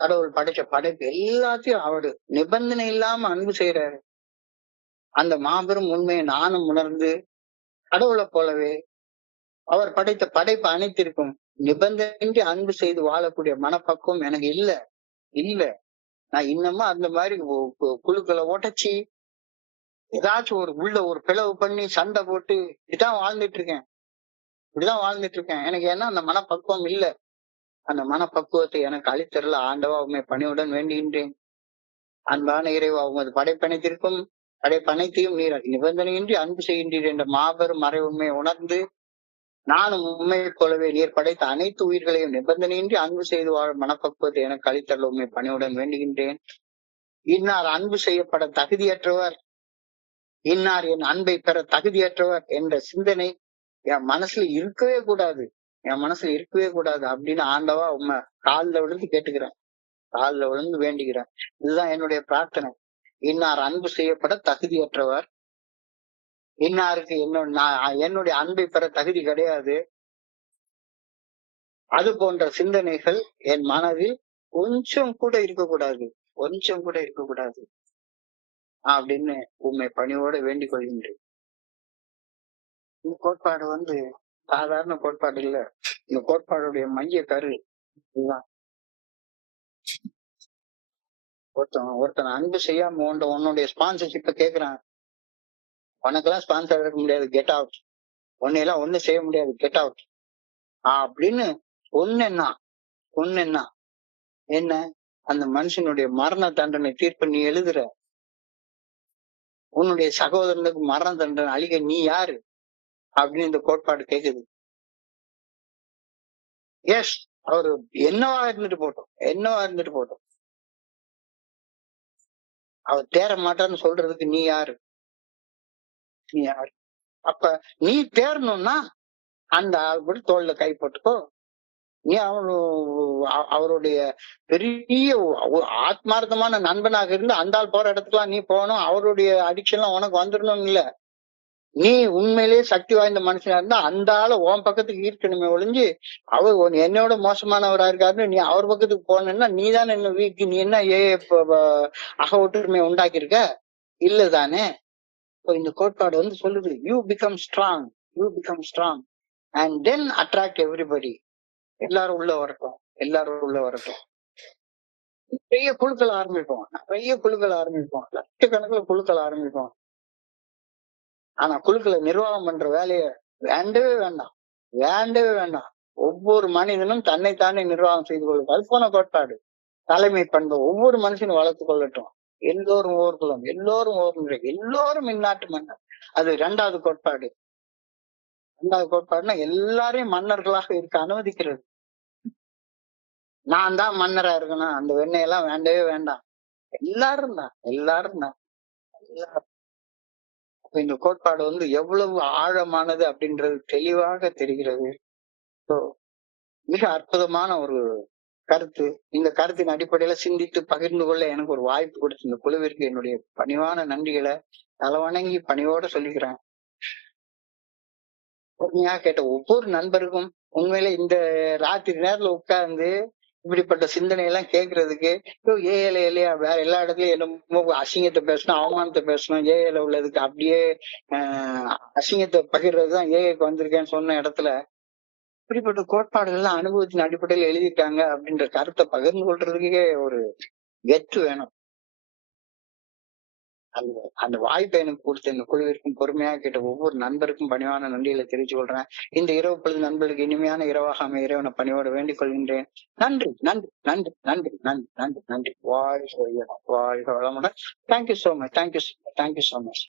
கடவுள் படைச்ச படைப்பு எல்லாத்தையும் அவரு நிபந்தனை இல்லாம அன்பு செய்யறாரு. அந்த மாபெரும் உண்மையை நானும் உணர்ந்து கடவுளை போலவே அவர் படைத்த படைப்பு அனைத்திற்கும் நிபந்தனையின்றி அன்பு செய்து வாழக்கூடிய மனப்பக்குவம் எனக்கு இல்ல. நான் இன்னமும் அந்த மாதிரி குழுக்களை உடைச்சி ஏதாச்சும் உள்ள ஒரு பிளவு பண்ணி சண்டை போட்டு இப்படிதான் வாழ்ந்துட்டு இருக்கேன். எனக்கு ஏன்னா அந்த மனப்பக்குவம் இல்ல. அந்த மனப்பக்குவத்தை எனக்கு அளித்தருள ஆண்டவா உண்மை பணியுடன் வேண்டுகின்றேன். அன்பான இறைவா, உமது படைப்பனைத்திற்கும் படைப்பனைத்தையும் நீர் நிபந்தனையின்றி அன்பு செய்கின்றீர் என்ற மாபெரும் மறை உண்மையை உணர்ந்து நானும் உண்மையை போலவே நீர் படைத்த அனைத்து உயிர்களையும் நிபந்தனையின்றி அன்பு செய்து வாழும் மனப்பக்குவத்தை எனக்கு அளித்தருள உண்மை பணியுடன் வேண்டுகின்றேன். இன்னார் அன்பு செய்யப்பட தகுதியற்றவர், இன்னார் என் அன்பை பெற தகுதியற்றவர் என்ற சிந்தனை என் மனசுல இருக்கவே கூடாது அப்படின்னு ஆண்டவா உண்மை காலில் விழுந்து கேட்டுக்கிறேன். காலில் விழுந்து வேண்டிக்கிறேன். இதுதான் என்னுடைய பிரார்த்தனை. இன்னார் அன்பு செய்யப்பட தகுதியற்றவர், இன்னாருக்கு என்னுடைய அன்பை பெற தகுதி கிடையாது, அது போன்ற சிந்தனைகள் என் மனதில் கொஞ்சம் கூட இருக்கக்கூடாது, கொஞ்சம் கூட இருக்கக்கூடாது அப்படின்னு உண்மை பணியோட வேண்டிக் கொள்கின்றேன். இந்த கோட்பாடு சாதாரண கோட்பாடு இல்ல. இந்த கோட்பாடுடைய மைய கரு இதுதான். ஒருத்தன் அன்பு செய்யாம உன்னுடைய ஸ்பான்சர்ஷிப்ப கேக்குறான், உனக்கெல்லாம் ஸ்பான்சர் இருக்க முடியாது, கெட் அவுட், உன்னையெல்லாம் ஒண்ணு செய்ய முடியாது, கெட் அவுட் அப்படின்னு ஒண்ணு என்ன அந்த மனுஷனுடைய மரண தண்டனை தீர்ப்பு நீ எழுதுற. உன்னுடைய சகோதரனுக்கு மரண தண்டனை அழிக்க நீ யாரு அப்படின்னு இந்த கோட்பாடு கேக்குது. எஸ், அவரு என்னவா இருந்துட்டு போட்டோம், அவர் தேர மாட்டான்னு சொல்றதுக்கு நீ யாரு? அப்ப நீ தேரணும்னா அந்த ஆள் கூட தோல்ல கை போட்டுக்கோ. நீ அவருடைய பெரிய ஆத்மார்த்தமான நண்பனாக இருந்து அந்த ஆள் போற இடத்துக்குலாம் நீ போகணும், அவருடைய அடிக்ஷன் எல்லாம் உனக்கு வந்துடணும் இல்ல. நீ உண்மையிலேயே சக்தி வாய்ந்த மனுஷனா இருந்தா அந்த ஆளை உன் பக்கத்துக்கு ஈர்க்கணுமே ஒழிஞ்சு, அவர் என்னோட மோசமானவரா இருக்காருன்னு நீ அவர் பக்கத்துக்கு போனா நீ தானே என்ன வீக், நீ என்ன அக ஒற்றுமை உண்டாக்கியிருக்க இல்லதானே. இந்த கோட்பாடு சொல்லுது, you become strong and then attract everybody. எல்லாரும் உள்ள வரட்டும். நிறைய குழுக்கள் ஆரம்பிப்போம், லட்சக்கணக்கில் குழுக்கள் ஆரம்பிப்போம். ஆனா குழுக்களை நிர்வாகம் பண்ற வேலையை வேண்டவே வேண்டாம். ஒவ்வொரு மனிதனும் தன்னைத்தானே நிர்வாகம் செய்து கொள்ளும். அது போன கோட்பாடு. தலைமை பண்பு ஒவ்வொரு மனுஷனும் வளர்த்து கொள்ளட்டும். எல்லோரும் ஓர்குலம், எல்லோரும் இந்நாட்டு மன்னர். அது இரண்டாவது கோட்பாடுனா எல்லாரையும் மன்னர்களாக இருக்க அனுமதிக்கிறது. நான் தான் மன்னரா இருக்கணும், அந்த வெண்ணையெல்லாம் வேண்டவே வேண்டாம். எல்லாரும் தான். இந்த கோட்பாடு எவ்வளவு ஆழமானது அப்படின்றது தெளிவாக தெரிகிறது. மிக அற்புதமான ஒரு கருத்து. இந்த கருத்தின் அடிப்படையில சிந்தித்து பகிர்ந்து கொள்ள எனக்கு ஒரு வாய்ப்பு கொடுத்த இந்த குழுவிற்கு என்னுடைய பணிவான நன்றிகளை தலவணங்கி பணியோட சொல்லிக்கிறேன். பொறுமையா கேட்ட ஒவ்வொரு நண்பருக்கும் உண்மையில இந்த ராத்திரி நேரத்துல உட்கார்ந்து இப்படிப்பட்ட சிந்தனை எல்லாம் கேட்கறதுக்கு ஏழையா வேற எல்லா இடத்துலயும் என்னமோ அசிங்கத்தை பேசணும், அவமானத்தை பேசணும், ஏழையில உள்ளதுக்கு அப்படியே அசிங்கத்தை பகிர்றதுதான் ஏஐக்கு வந்திருக்கேன்னு சொன்ன இடத்துல இப்படிப்பட்ட கோட்பாடுகள்லாம் அனுபவத்தின் அடிப்படையில் எழுதிட்டாங்க அப்படின்ற கருத்தை பகிர்ந்து கொள்றதுக்கே ஒரு கெத்து வேணும். அந்த வாய்ப்பை எனக்கு கொடுத்த இந்த குழுவிற்கும் பொறுமையாக கேட்ட ஒவ்வொரு நண்பருக்கும் பணிவான நன்றிகளை தெரிவித்துக் கொள்றேன். இந்த இரவு பொழுது நண்பர்களுக்கு இனிமையான இரவாக அமைய இறைவனை பணியோடு வேண்டிக் கொள்கின்றேன். நன்றி. வாழ்க வளமுடன். Thank you so much.